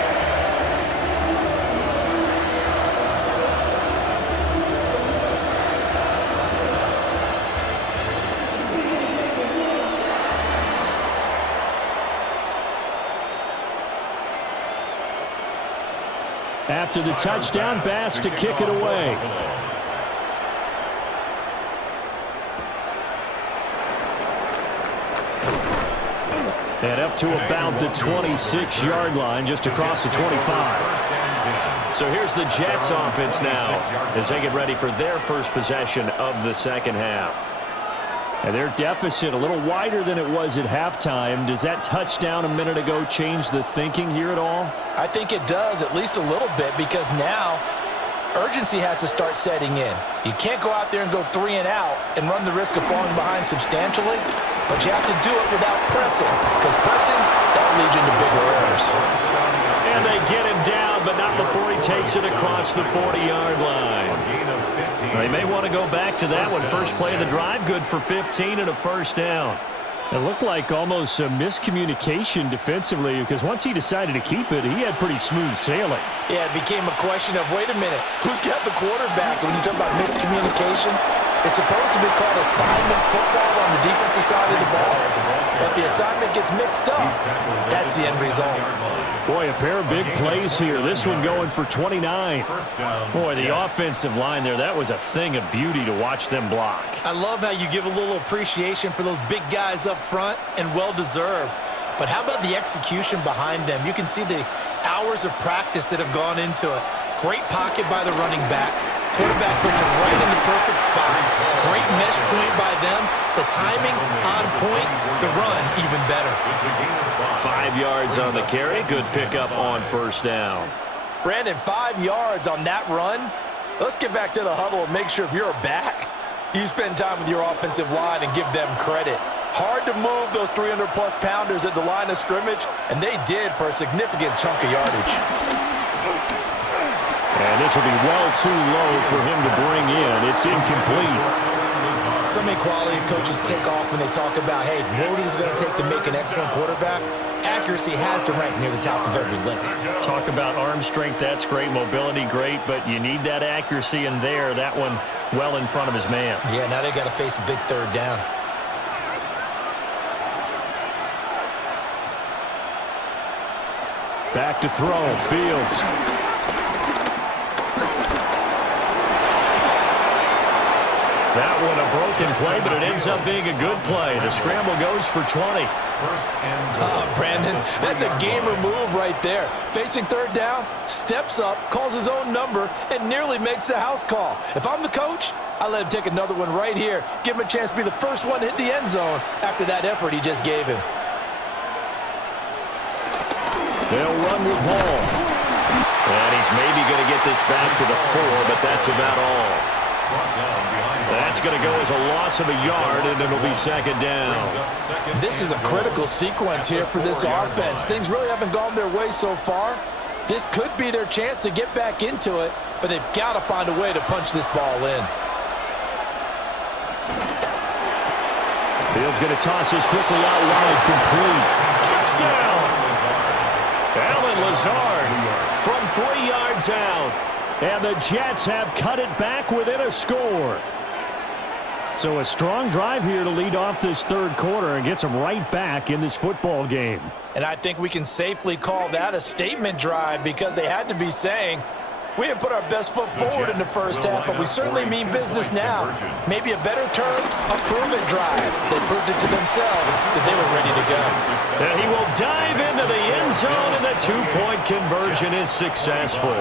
After the touchdown pass to kick it away. And up to about the 26-yard line, just across the 25. So here's the Jets offense now as they get ready for their first possession of the second half. And their deficit a little wider than it was at halftime. Does that touchdown a minute ago change the thinking here at all? I think it does, at least a little bit, because now urgency has to start setting in. You can't go out there and go 3 and out and run the risk of falling behind substantially, but you have to do it without pressing, because pressing, that'll lead you into bigger errors. And they get him down, but not before he takes it across the 40-yard line. They may want to go back to that one. First play of the drive, good for 15 and a first down. It looked like almost a miscommunication defensively, because once he decided to keep it, he had pretty smooth sailing. Yeah, it became a question of, wait a minute, who's got the quarterback? And when you talk about miscommunication, it's supposed to be called assignment football on the defensive side of the ball. But the assignment gets mixed up. That's the end result. Boy, a pair of big plays here. This one going for 29. Boy, the offensive line there, that was a thing of beauty to watch them block. I love how you give a little appreciation for those big guys up front, and well-deserved. But how about the execution behind them? You can see the hours of practice that have gone into it. Great pocket by the running back. Quarterback puts him right in the perfect spot. Great mesh point by them. The timing on point. The run even better. 5 yards on the carry. Good pickup on first down. Brandon, 5 yards on that run. Let's get back to the huddle and make sure if you're back, you spend time with your offensive line and give them credit. Hard to move those 300-plus pounders at the line of scrimmage, and they did for a significant chunk of yardage. And this will be well too low for him to bring in. It's incomplete. So many qualities coaches tick off when they talk about, hey, what is it going to take to make an excellent quarterback? Accuracy has to rank near the top of every list. Talk about arm strength, that's great. Mobility, great. But you need that accuracy in there. That one well in front of his man. Yeah, now they got to face a big third down. Back to throw. Fields. That one a broken play, but it ends up being a good play. The scramble goes for 20. Brandon, that's a gamer move right there. Facing third down, steps up, calls his own number, and nearly makes the house call. If I'm the coach, I let him take another one right here. Give him a chance to be the first one to hit the end zone after that effort he just gave him. They'll run with Hall. And he's maybe going to get this back to the 4, but that's about all. That's going to go as a loss of a yard, and it'll be second down. This is a critical sequence here for this offense. Things really haven't gone their way so far. This could be their chance to get back into it, but they've got to find a way to punch this ball in. Fields going to toss this quickly out wide, complete. Touchdown! Allen Lazard from 3 yards out. And the Jets have cut it back within a score. So a strong drive here to lead off this third quarter and gets them right back in this football game. And I think we can safely call that a statement drive, because they had to be saying, we didn't put our best foot forward in the first half, but we certainly mean business now. Maybe a better term, a prove-it drive. They proved it to themselves that they were ready to go. And he will dive into the end zone, and the two-point conversion is successful.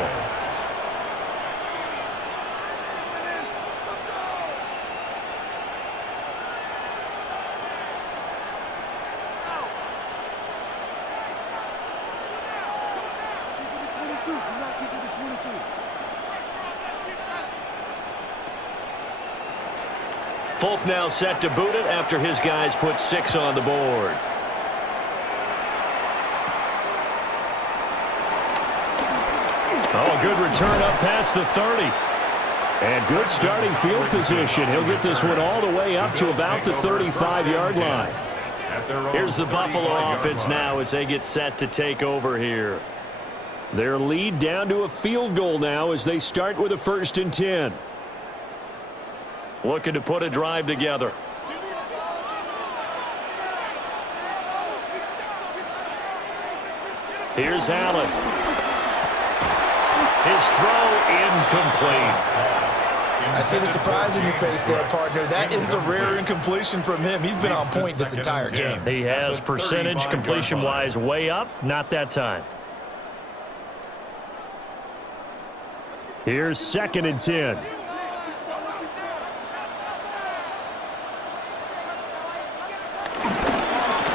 Folk now set to boot it after his guys put 6 on the board. Oh, good return up past the 30. And good starting field position. He'll get this one all the way up to about the 35-yard line. Here's the Buffalo offense now as they get set to take over here. Their lead down to a field goal now as they start with a 1st and 10. Looking to put a drive together. Here's Allen. His throw incomplete. I see the surprise in your face there, partner. That is a rare incompletion from him. He's been on point this entire game. He has percentage completion-wise way up. Not that time. Here's 2nd and 10.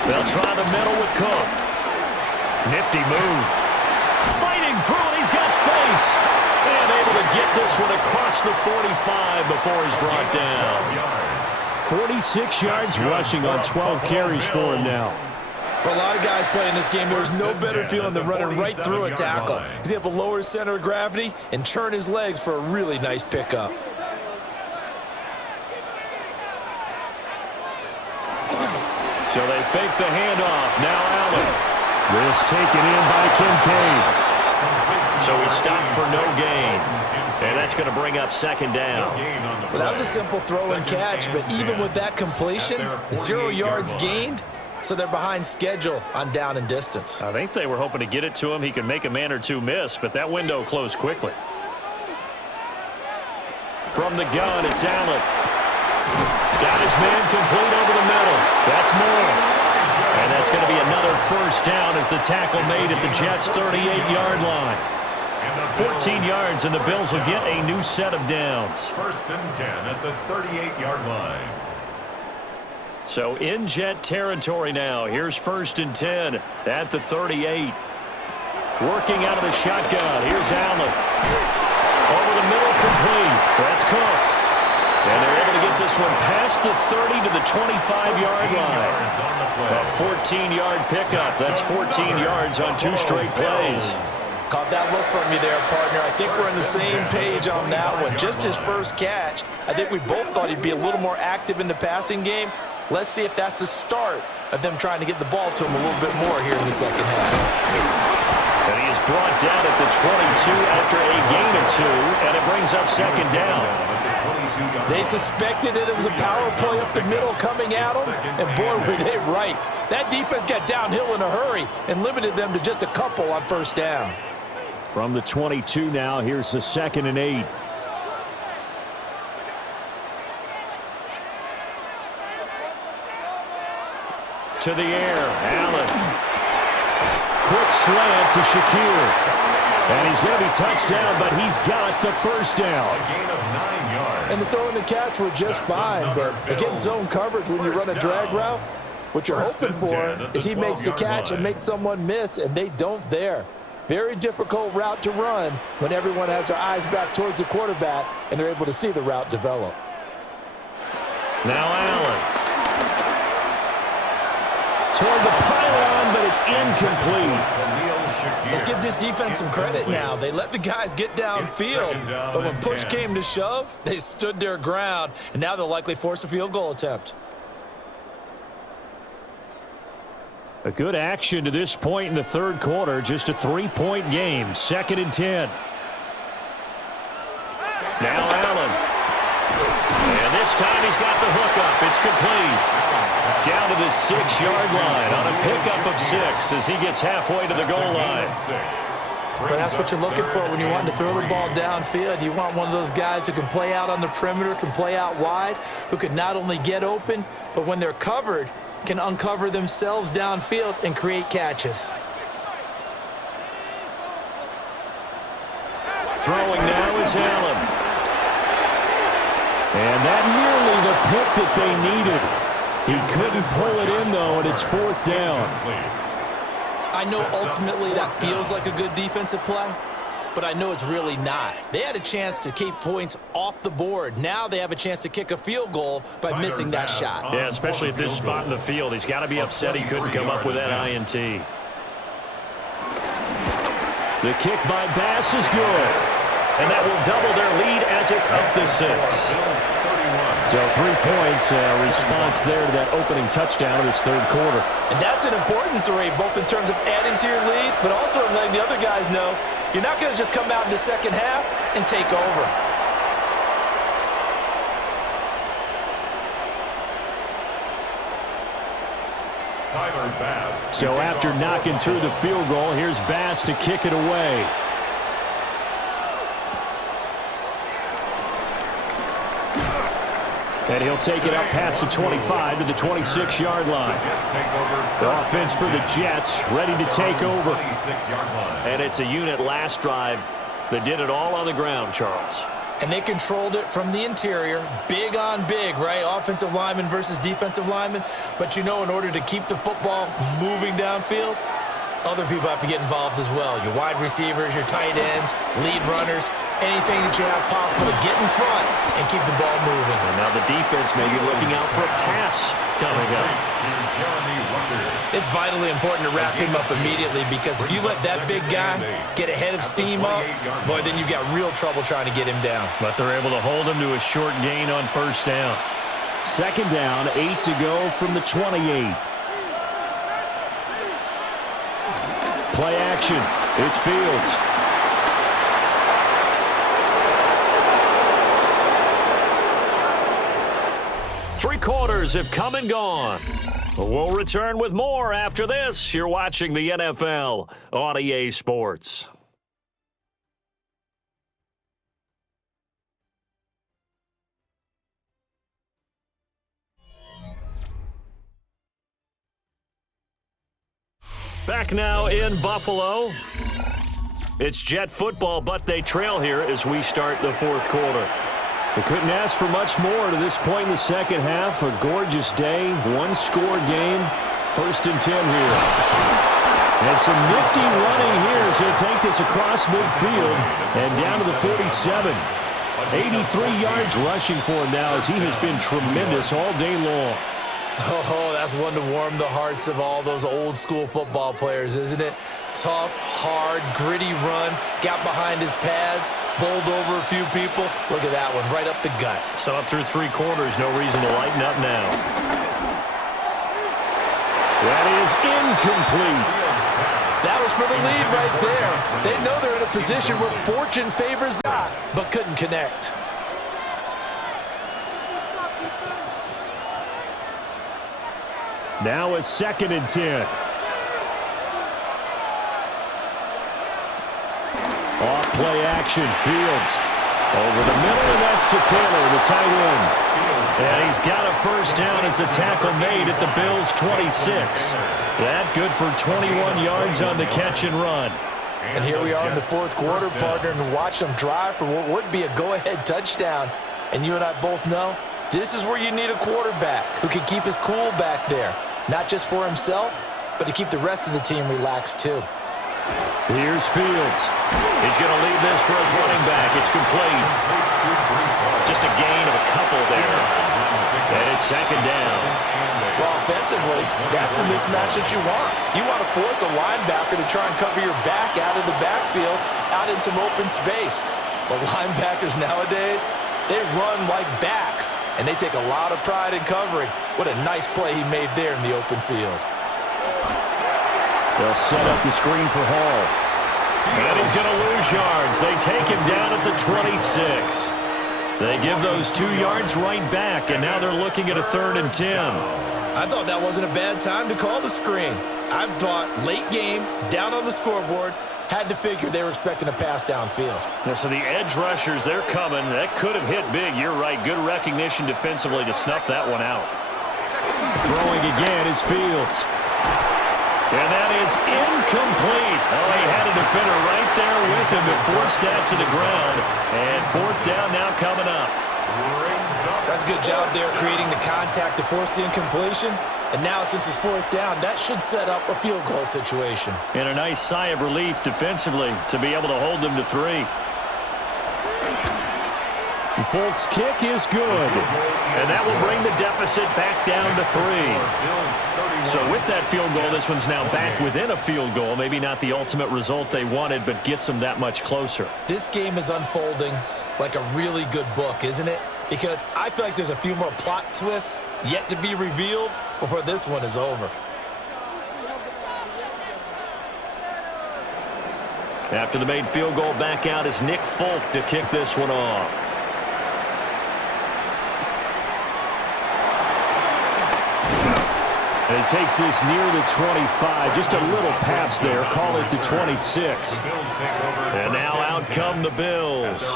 They'll try the middle with Cook. Nifty move. Fighting through, and he's got space. And able to get this one across the 45 before he's brought down. 46 yards rushing on 12 carries for him now. For a lot of guys playing this game, there's no better feeling than running right through a tackle. He's able to lower his center of gravity and turn his legs for a really nice pickup. So they fake the handoff. Now Allen. This taken in by Kincaid. So he stopped for no gain. And that's going to bring up second down. Well, that was a simple throw and catch, but even with that completion, 0 yards gained, so they're behind schedule on down and distance. I think they were hoping to get it to him. He could make a man or two miss, but that window closed quickly. From the gun, it's Allen. Got his man complete over the middle. That's more. And that's going to be another first down as the tackle made at the Jets' 38-yard line. 14 yards, and the Bills will get a new set of downs. First and 10 at the 38-yard line. So in Jet territory now. Here's first and 10 at the 38. Working out of the shotgun. Here's Allen. Over the middle, complete. That's Cook. And they're able to get this one past the 30 to the 25-yard line. A 14-yard pickup. That's 14 yards on 2 straight plays. Caught that look from you there, partner. I think we're on the same page on that one. Just his first catch. I think we both thought he'd be a little more active in the passing game. Let's see if that's the start of them trying to get the ball to him a little bit more here in the second half. And he is brought down at the 22 after a gain of 2, and it brings up second down. They suspected it was a power play up the middle coming at them, and boy, were they right. That defense got downhill in a hurry and limited them to just a couple on first down. From the 22 now, here's the 2nd and 8. To the air, Allen. Quick slant to Shakir. And he's going to be touched down, but he's got the first down. A gain of 9 yards. And the throw and the catch were just fine, but against zone coverage when you run a drag route, what you're hoping for is he makes the catch and makes someone miss, and they don't there. Very difficult route to run when everyone has their eyes back towards the quarterback and they're able to see the route develop. Now Allen. Toward the pylon, but it's incomplete. Let's give this defense some credit now. They let the guys get downfield, but when push came to shove, they stood their ground, and now they'll likely force a field goal attempt. A good action to this point in the third quarter. Just a 3-point game. 2nd and 10. Now Allen. And this time he's got the hook up. It's complete. Down to the 6-yard line on a pickup of 6 as he gets halfway to the goal line. But that's what you're looking for when you want to throw the ball downfield. You want one of those guys who can play out on the perimeter, can play out wide, who can not only get open, but when they're covered, can uncover themselves downfield and create catches. Throwing now is Allen. And that nearly the pick that they needed. He couldn't pull it in, though, and it's 4th down. I know ultimately that feels like a good defensive play, but I know it's really not. They had a chance to keep points off the board. Now they have a chance to kick a field goal by missing that shot. Yeah, especially at this spot in the field. He's got to be upset he couldn't come up with that INT. The kick by Bass is good. And that will double their lead as it's up to 6. So 3 points, response there to that opening touchdown of this third quarter. And that's an important 3, both in terms of adding to your lead, but also in letting the other guys know you're not going to just come out in the second half and take over. Tyler Bass. So after knocking through the field goal, here's Bass to kick it away. And he'll take it up past the 25 to the 26-yard line. The offense for the Jets ready to take over. And it's a unit last drive that did it all on the ground, Charles. and they controlled it from the interior, big on big, right? Offensive lineman versus defensive lineman. But you know, in order to keep the football moving downfield, other people have to get involved as well. Your wide receivers, your tight ends, lead runners, anything that you have possible to get in front and keep the ball moving. And now the defense may be looking out for a pass coming up. It's vitally important to wrap him up immediately, because if you let that big guy get ahead of steam up, boy, then you've got real trouble trying to get him down. But they're able to hold him to a short gain on first down. Second down, 8 to go from the 28. Play action. It's Fields. Three quarters have come and gone. We'll return with more after this. You're watching the NFL on EA Sports. Back now in Buffalo. It's Jet football, but they trail here as we start the fourth quarter. We couldn't ask for much more to this point in the second half. A gorgeous day, one-score game, 1st and 10 here. And some nifty running here as he'll take this across midfield and down to the 47. 83 yards rushing for him now as he has been tremendous all day long. Oh, that's one to warm the hearts of all those old-school football players, isn't it? Tough, hard, gritty run, got behind his pads, bowled over a few people. Look at that one, right up the gut. So up through three quarters, no reason to lighten up now. That is incomplete. That was for the lead right there. They know they're in a position where fortune favors them, but couldn't connect. Now a 2nd and 10. Off play action, Fields. Over the middle, and that's to Taylor, the tight end. And he's got a first down as the tackle made at the Bills' 26. That good for 21 yards on the catch and run. And here we are in the fourth quarter, partner, and watch them drive for what would be a go-ahead touchdown. And you and I both know this is where you need a quarterback who can keep his cool back there. Not just for himself, but to keep the rest of the team relaxed too. Here's Fields. He's going to leave this for his running back. It's complete. Just a gain of a couple there. And it's 2nd down. Well, offensively, that's the mismatch that you want. You want to force a linebacker to try and cover your back out of the backfield, out in some open space. But linebackers nowadays, they run like backs, and they take a lot of pride in covering. What a nice play he made there in the open field. They'll set up the screen for Hall. And he's going to lose yards. They take him down at the 26. They give those 2 yards right back, and now they're looking at a 3rd and 10. I thought that wasn't a bad time to call the screen. I thought late game, down on the scoreboard, had to figure they were expecting a pass downfield. Yeah, so the edge rushers, they're coming. That could have hit big. You're right. Good recognition defensively to snuff that one out. Throwing again is Fields. And that is incomplete. Oh, he had a defender right there with him to force that to the ground. And 4th down now coming up. That's a good job there creating the contact to force the incompletion. And now since it's 4th down, that should set up a field goal situation. And a nice sigh of relief defensively to be able to hold them to 3. The Folks' kick is good. And that will bring the deficit back down to 3. So with that field goal, this one's now back within a field goal. Maybe not the ultimate result they wanted, but gets them that much closer. This game is unfolding like a really good book, isn't it? Because I feel like there's a few more plot twists yet to be revealed before this one is over. After the made field goal, back out is Nick Folk to kick this one off. And he takes this near the 25. Just a little pass there. Call it the 26. And now out come the Bills.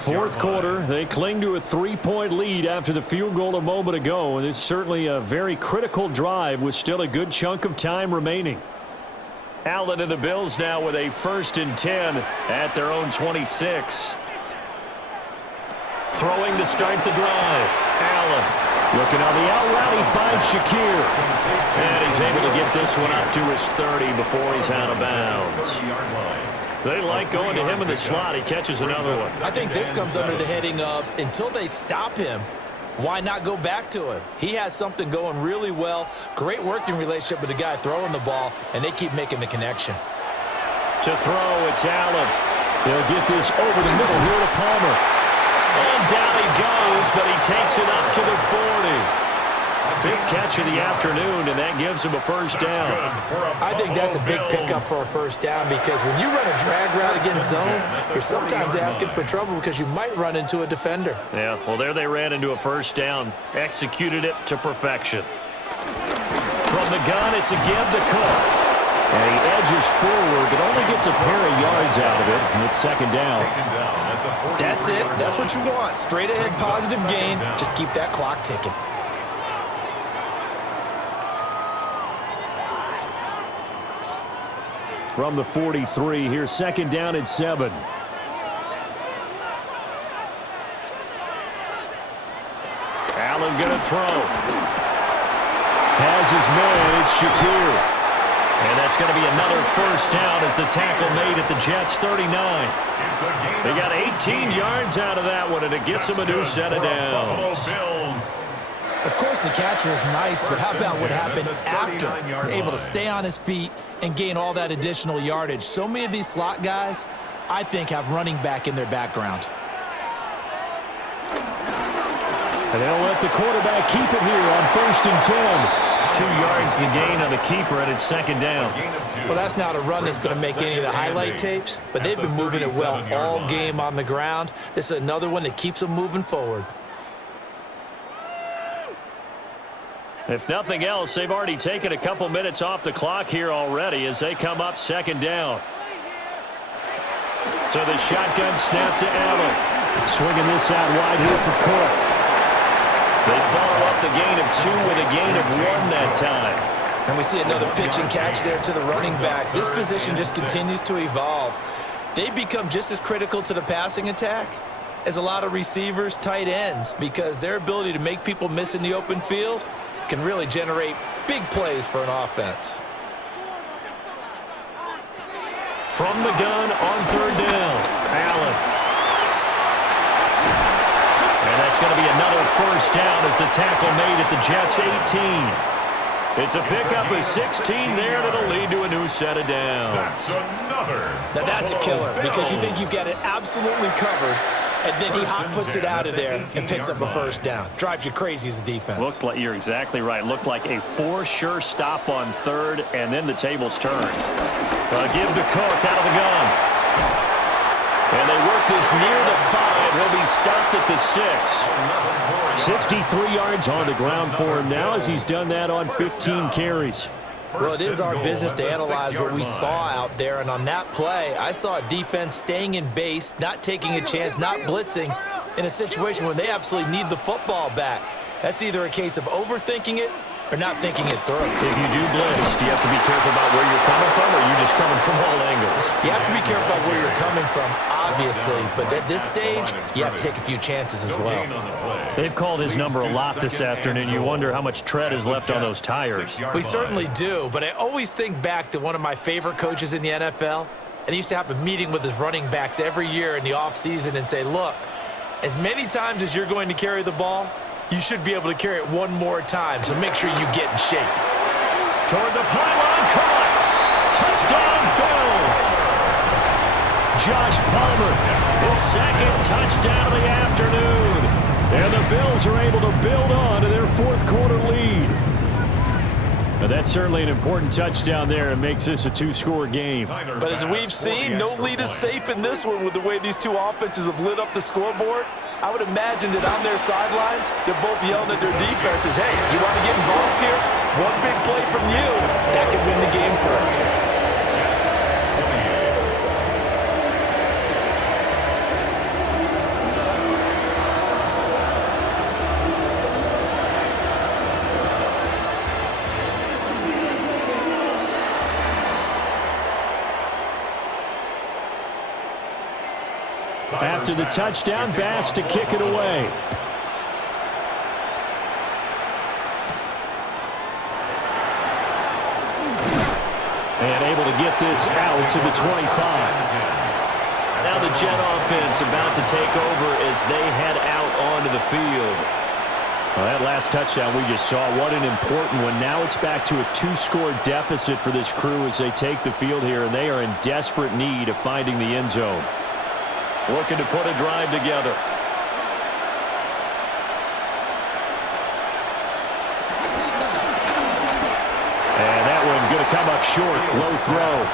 Fourth quarter, they cling to a 3-point lead after the field goal a moment ago. And it's certainly a very critical drive with still a good chunk of time remaining. Allen and the Bills now with a 1st and 10 at their own 26. Throwing to start the drive. Allen looking on the out route. He finds Shakir. And he's able to get this one up to his 30 before he's out of bounds. They like going to him in the slot. He catches another one. I think this comes under the heading of until they stop him, why not go back to him? He has something going really well. Great working relationship with the guy throwing the ball, and they keep making the connection. To throw, it's Allen. He'll get this over the middle here to Palmer. And down he goes, but he takes it up to the 40. Fifth catch of the afternoon, and that gives him a first down. I think that's a big pickup for a first down because when you run a drag route against zone, you're sometimes asking for trouble because you might run into a defender. Yeah, well, there they ran into a first down. Executed it to perfection. From the gun, it's a give to Cook. And he edges forward, but only gets a pair of yards out of it, and it's second down. That's it. That's what you want. Straight ahead positive gain. Just keep that clock ticking. From the 43, here's second down and 7. Allen going to throw. Has his man, it's Shakir. And that's going to be another first down as the tackle made at the Jets' 39. They got 18 yards out of that one, and it gets them a new set of downs. Of course, the catch was nice, but how about what happened after? Able to stay on his feet and gain all that additional yardage. So many of these slot guys, I think, have running back in their background. And they'll let the quarterback keep it here on 1st and 10. 2 yards the gain on the keeper, and it's second down. Well, that's not a run that's going to make any of the highlight tapes, but they've been moving it well all game on the ground. This is another one that keeps them moving forward. If nothing else, they've already taken a couple minutes off the clock here already as they come up second down. So the shotgun snap to Allen. Swinging this out wide here for Cook. They follow up the gain of 2 with a gain of 1 that time. And we see another pitch and catch there to the running back. This position just continues to evolve. They become just as critical to the passing attack as a lot of receivers, tight ends, because their ability to make people miss in the open field can really generate big plays for an offense. From the gun on 3rd down, Allen. And that's going to be another first down as the tackle made at the Jets' 18. It's a pickup of 16 there that'll lead to a new set of downs. Now that's a killer because you think you've got it absolutely covered, and then he hot-foots it out of there and picks up a first down. Drives you crazy as a defense. Looked like, you're exactly right. Looked like a for sure stop on 3rd, and then the tables turned. Give to Cook out of the gun. And they work this near the 5. He'll be stopped at the 6. 63 yards on the ground for him now as he's done that on 15 carries. Well, it is our business to analyze what we saw out there, and on that play, I saw a defense staying in base, not taking a chance, not blitzing in a situation where they absolutely need the football back. That's either a case of overthinking it or not thinking it through. If you do blitz, do you have to be careful about where you're coming from, or are you just coming from all angles? You have to be careful about where you're coming from, obviously, but at this stage, you have to take a few chances as well. They've called his number a lot this afternoon. You wonder how much tread is left on those tires. We certainly do, but I always think back to one of my favorite coaches in the NFL, and he used to have a meeting with his running backs every year in the offseason and say, look, as many times as you're going to carry the ball, you should be able to carry it one more time, so make sure you get in shape. Toward the pylon, caught. Touchdown, Bills. Josh Palmer, his second touchdown of the afternoon. And the Bills are able to build on to their 4th quarter lead. Now that's certainly an important touchdown there and makes this a 2-score game. But as we've seen, no lead is safe in this one with the way these two offenses have lit up the scoreboard. I would imagine that on their sidelines, they're both yelling at their defenses, hey, you want to get involved here? One big play from you, that could win the game for us. After the touchdown, Bass to kick it away. And able to get this out to the 25. Now the Jet offense about to take over as they head out onto the field. Well, that last touchdown we just saw, what an important one. Now it's back to a two-score deficit for this crew as they take the field here, and they are in desperate need of finding the end zone. Looking to put a drive together. And that one going to come up short. Low throw.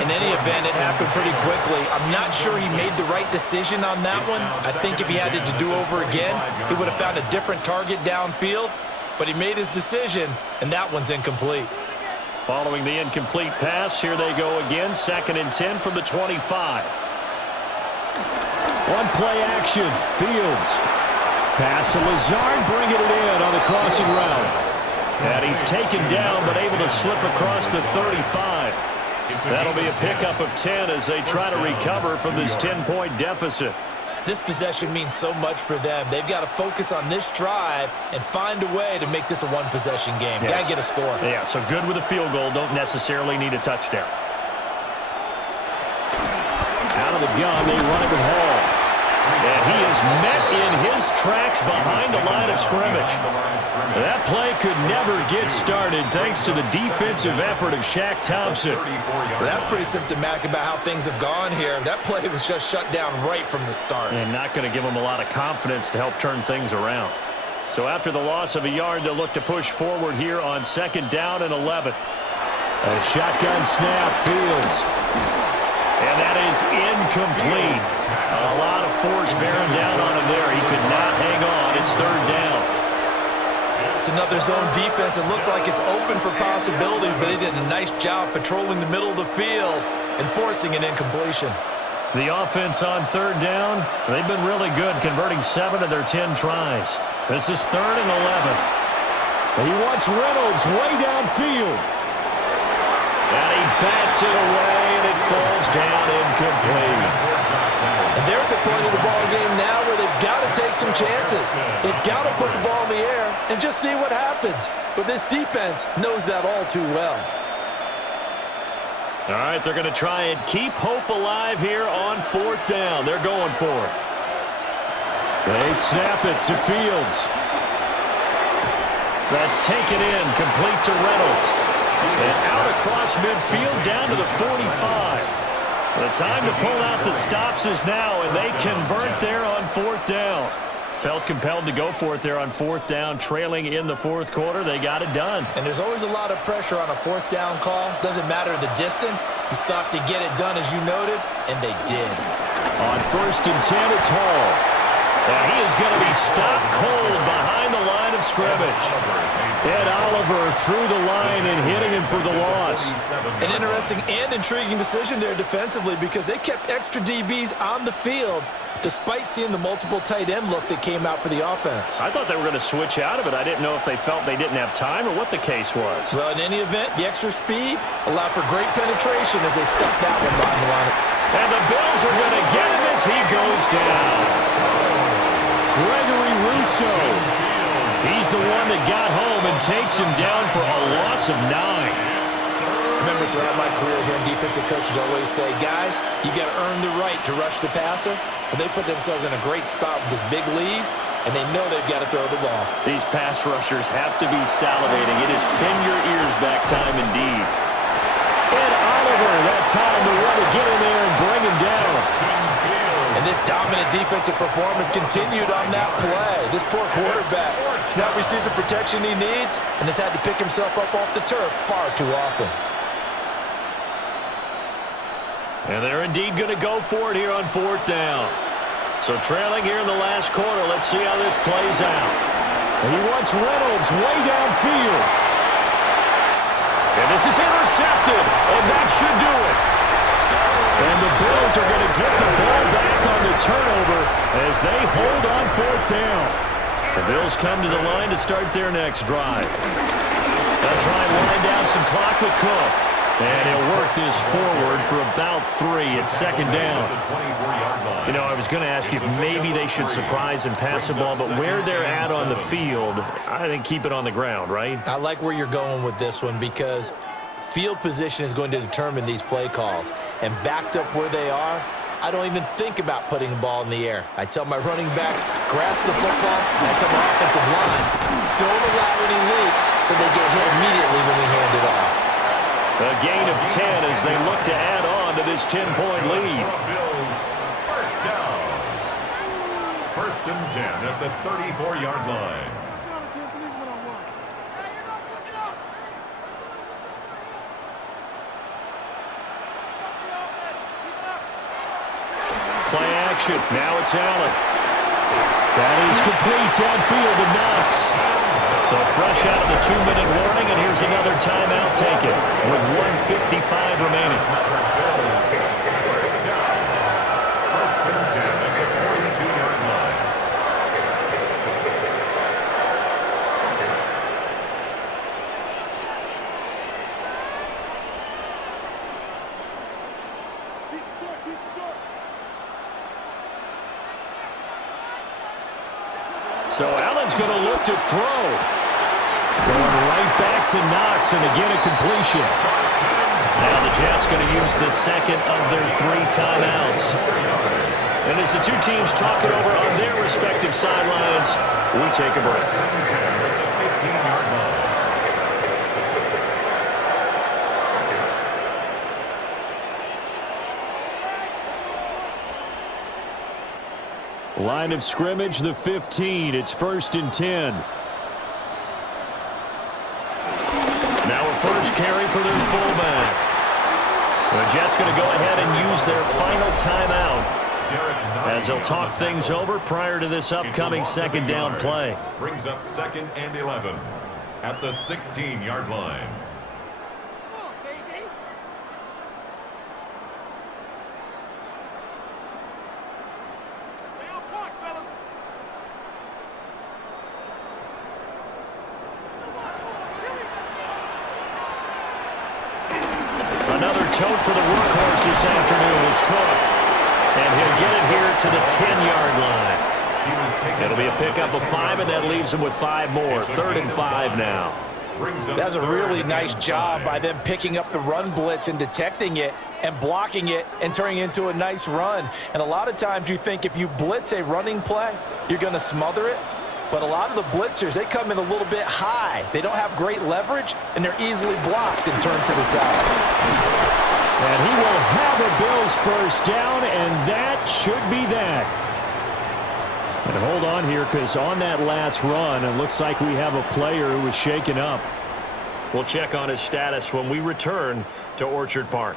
In any event, it happened pretty quickly. I'm not sure he made the right decision on that one. I think if he had it to do over again, he would have found a different target downfield. But he made his decision, and that one's incomplete. Following the incomplete pass, here they go again. 2nd and 10 from the 25. One play action. Fields. Pass to Lazard, bringing it in on the crossing route. And he's taken down, but able to slip across the 35. That'll be a pickup of 10 as they try to recover from this 10-point deficit. This possession means so much for them. They've got to focus on this drive and find a way to make this a one-possession game. Yes. Got to get a score. Yeah, so good with a field goal. Don't necessarily need a touchdown. Out of the gun, they run it with Hall. And he is met in his tracks behind the line of scrimmage. That play could never get started thanks to the defensive effort of Shaq Thompson. Well, that's pretty symptomatic about how things have gone here. That play was just shut down right from the start. And not going to give them a lot of confidence to help turn things around. So after the loss of a yard, they'll look to push forward here on 2nd down and 11. A shotgun snap, Fields. And that is incomplete. A lot of force bearing down on him there. He could not hang on. It's 3rd down. It's another zone defense. It looks like it's open for possibilities, but they did a nice job patrolling the middle of the field and forcing an incompletion. The offense on 3rd down, they've been really good, converting 7 of their 10 tries. This is 3rd and 11. He wants Reynolds way downfield. And he bats it away, and it falls down incomplete. And they're at the point of the ball game now where they've got to take some chances. They've got to put the ball in the air and just see what happens. But this defense knows that all too well. All right, they're going to try and keep hope alive here on 4th down. They're going for it. They snap it to Fields. That's taken in, complete to Reynolds. And out across midfield down to the 45. The time to pull out the stops is now, and they convert there on 4th down. Felt compelled to go for it there on 4th down, trailing in the 4th quarter. They got it done. And there's always a lot of pressure on a 4th down call. Doesn't matter the distance. You stop to get it done, as you noted, and they did. On 1st and 10, it's Hall. And he is going to be stopped cold behind the line of scrimmage. Ed Oliver through the line and hitting him for the loss. An interesting and intriguing decision there defensively because they kept extra DBs on the field despite seeing the multiple tight end look that came out for the offense. I thought they were going to switch out of it. I didn't know if they felt they didn't have time or what the case was. Well, in any event, the extra speed allowed for great penetration as they stuffed that one behind the line. And the Bills are going to get him as he goes down. Gregory Rousseau. He's the one that got home and takes him down for a loss of 9. Remember, throughout my career here in defensive coaches always say, guys, you got to earn the right to rush the passer. But they put themselves in a great spot with this big lead, and they know they've got to throw the ball. These pass rushers have to be salivating. It is pin your ears back time indeed. Ed Oliver, that time to want to get in there and bring him down. And this dominant defensive performance continued on that play. This poor quarterback has not received the protection he needs and has had to pick himself up off the turf far too often. And they're indeed going to go for it here on 4th down. So trailing here in the last quarter, let's see how this plays out. He wants Reynolds way downfield. And this is intercepted, and that should do it. And the Bills are going to get the ball back on the turnover as they hold on 4th down. The Bills come to the line to start their next drive. They'll try and wind down some clock with Cook. And he'll work this forward for about 3 at second down. You know, I was going to ask you if maybe they should surprise and pass the ball, but where they're at on the field, I think keep it on the ground, right? I like where you're going with this one because field position is going to determine these play calls. And backed up where they are, I don't even think about putting the ball in the air. I tell my running backs, grasp the football, and I tell my offensive line, don't allow any leaks so they get hit immediately when we hand it off. A gain of 10 as they look to add on to this 10-point lead. Bills, first down. First and 10 at the 34-yard line. Play action. Now it's Allen. That is complete downfield to Knox. So fresh out of the 2-minute warning, and here's another timeout taken with 1:55 remaining. First down. First and 10 at the 42-yard line. So Allen's going to look to throw. Going right back to Knox, and again a completion. Now the Jets going to use the second of their 3 timeouts. And as the two teams talk it over on their respective sidelines, we take a break. 15-yard line. Line of scrimmage, the 15. It's first and 10. Now a first carry for their fullback. The Jets going to go ahead and use their final timeout as they'll talk things over prior to this upcoming second down play. Brings up second and 11 at the 16-yard line. Another tote for the workhorse this afternoon. It's Cook. And he'll get it here to the 10-yard line. It'll be a pickup of 5, and that leaves him with 5 more. 3rd and 5 now. That's a really nice job by them picking up the run blitz and detecting it and blocking it and turning it into a nice run. And a lot of times you think if you blitz a running play, you're going to smother it. But a lot of the blitzers, they come in a little bit high. They don't have great leverage, and they're easily blocked and turned to the side. And he will have a Bills first down, and that should be that. And hold on here, because on that last run, it looks like we have a player who was shaken up. We'll check on his status when we return to Orchard Park.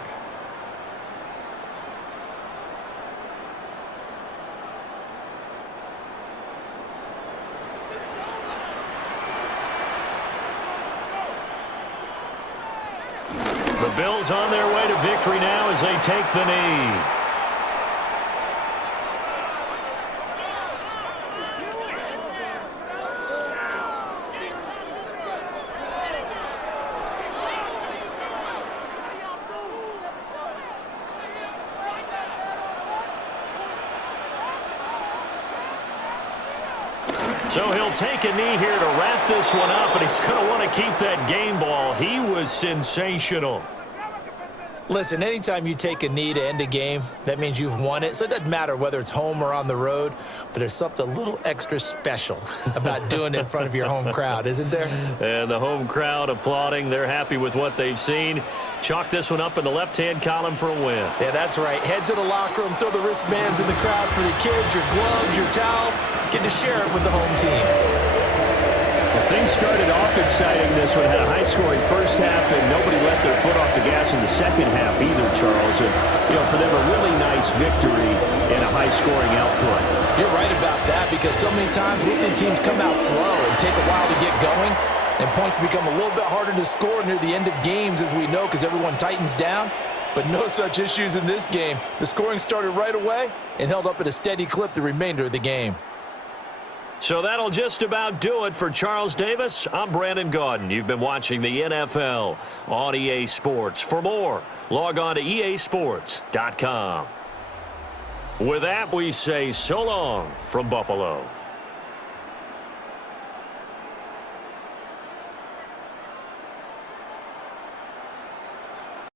The Bills on their way to victory now as they take the knee. So he'll take a knee here to wrap this one up, and he's going to want to keep that game ball. He was sensational. Listen, anytime you take a knee to end a game, that means you've won it. So it doesn't matter whether it's home or on the road, but there's something a little extra special about doing it in front of your home crowd, isn't there? And the home crowd applauding. They're happy with what they've seen. Chalk this one up in the left-hand column for a win. Yeah, that's right. Head to the locker room, throw the wristbands in the crowd for the kids, your gloves, your towels. Get to share it with the home team. Well, things started off exciting. This one had a high-scoring first half, and nobody let their foot off the gas in the second half either, Charles. And, you know, for them, a really nice victory and a high-scoring output. You're right about that because so many times we'll see teams come out slow and take a while to get going, and points become a little bit harder to score near the end of games, as we know, because everyone tightens down. But no such issues in this game. The scoring started right away and held up at a steady clip the remainder of the game. So that'll just about do it for Charles Davis. I'm Brandon Gaudin. You've been watching the NFL on EA Sports. For more, log on to easports.com. With that, we say so long from Buffalo.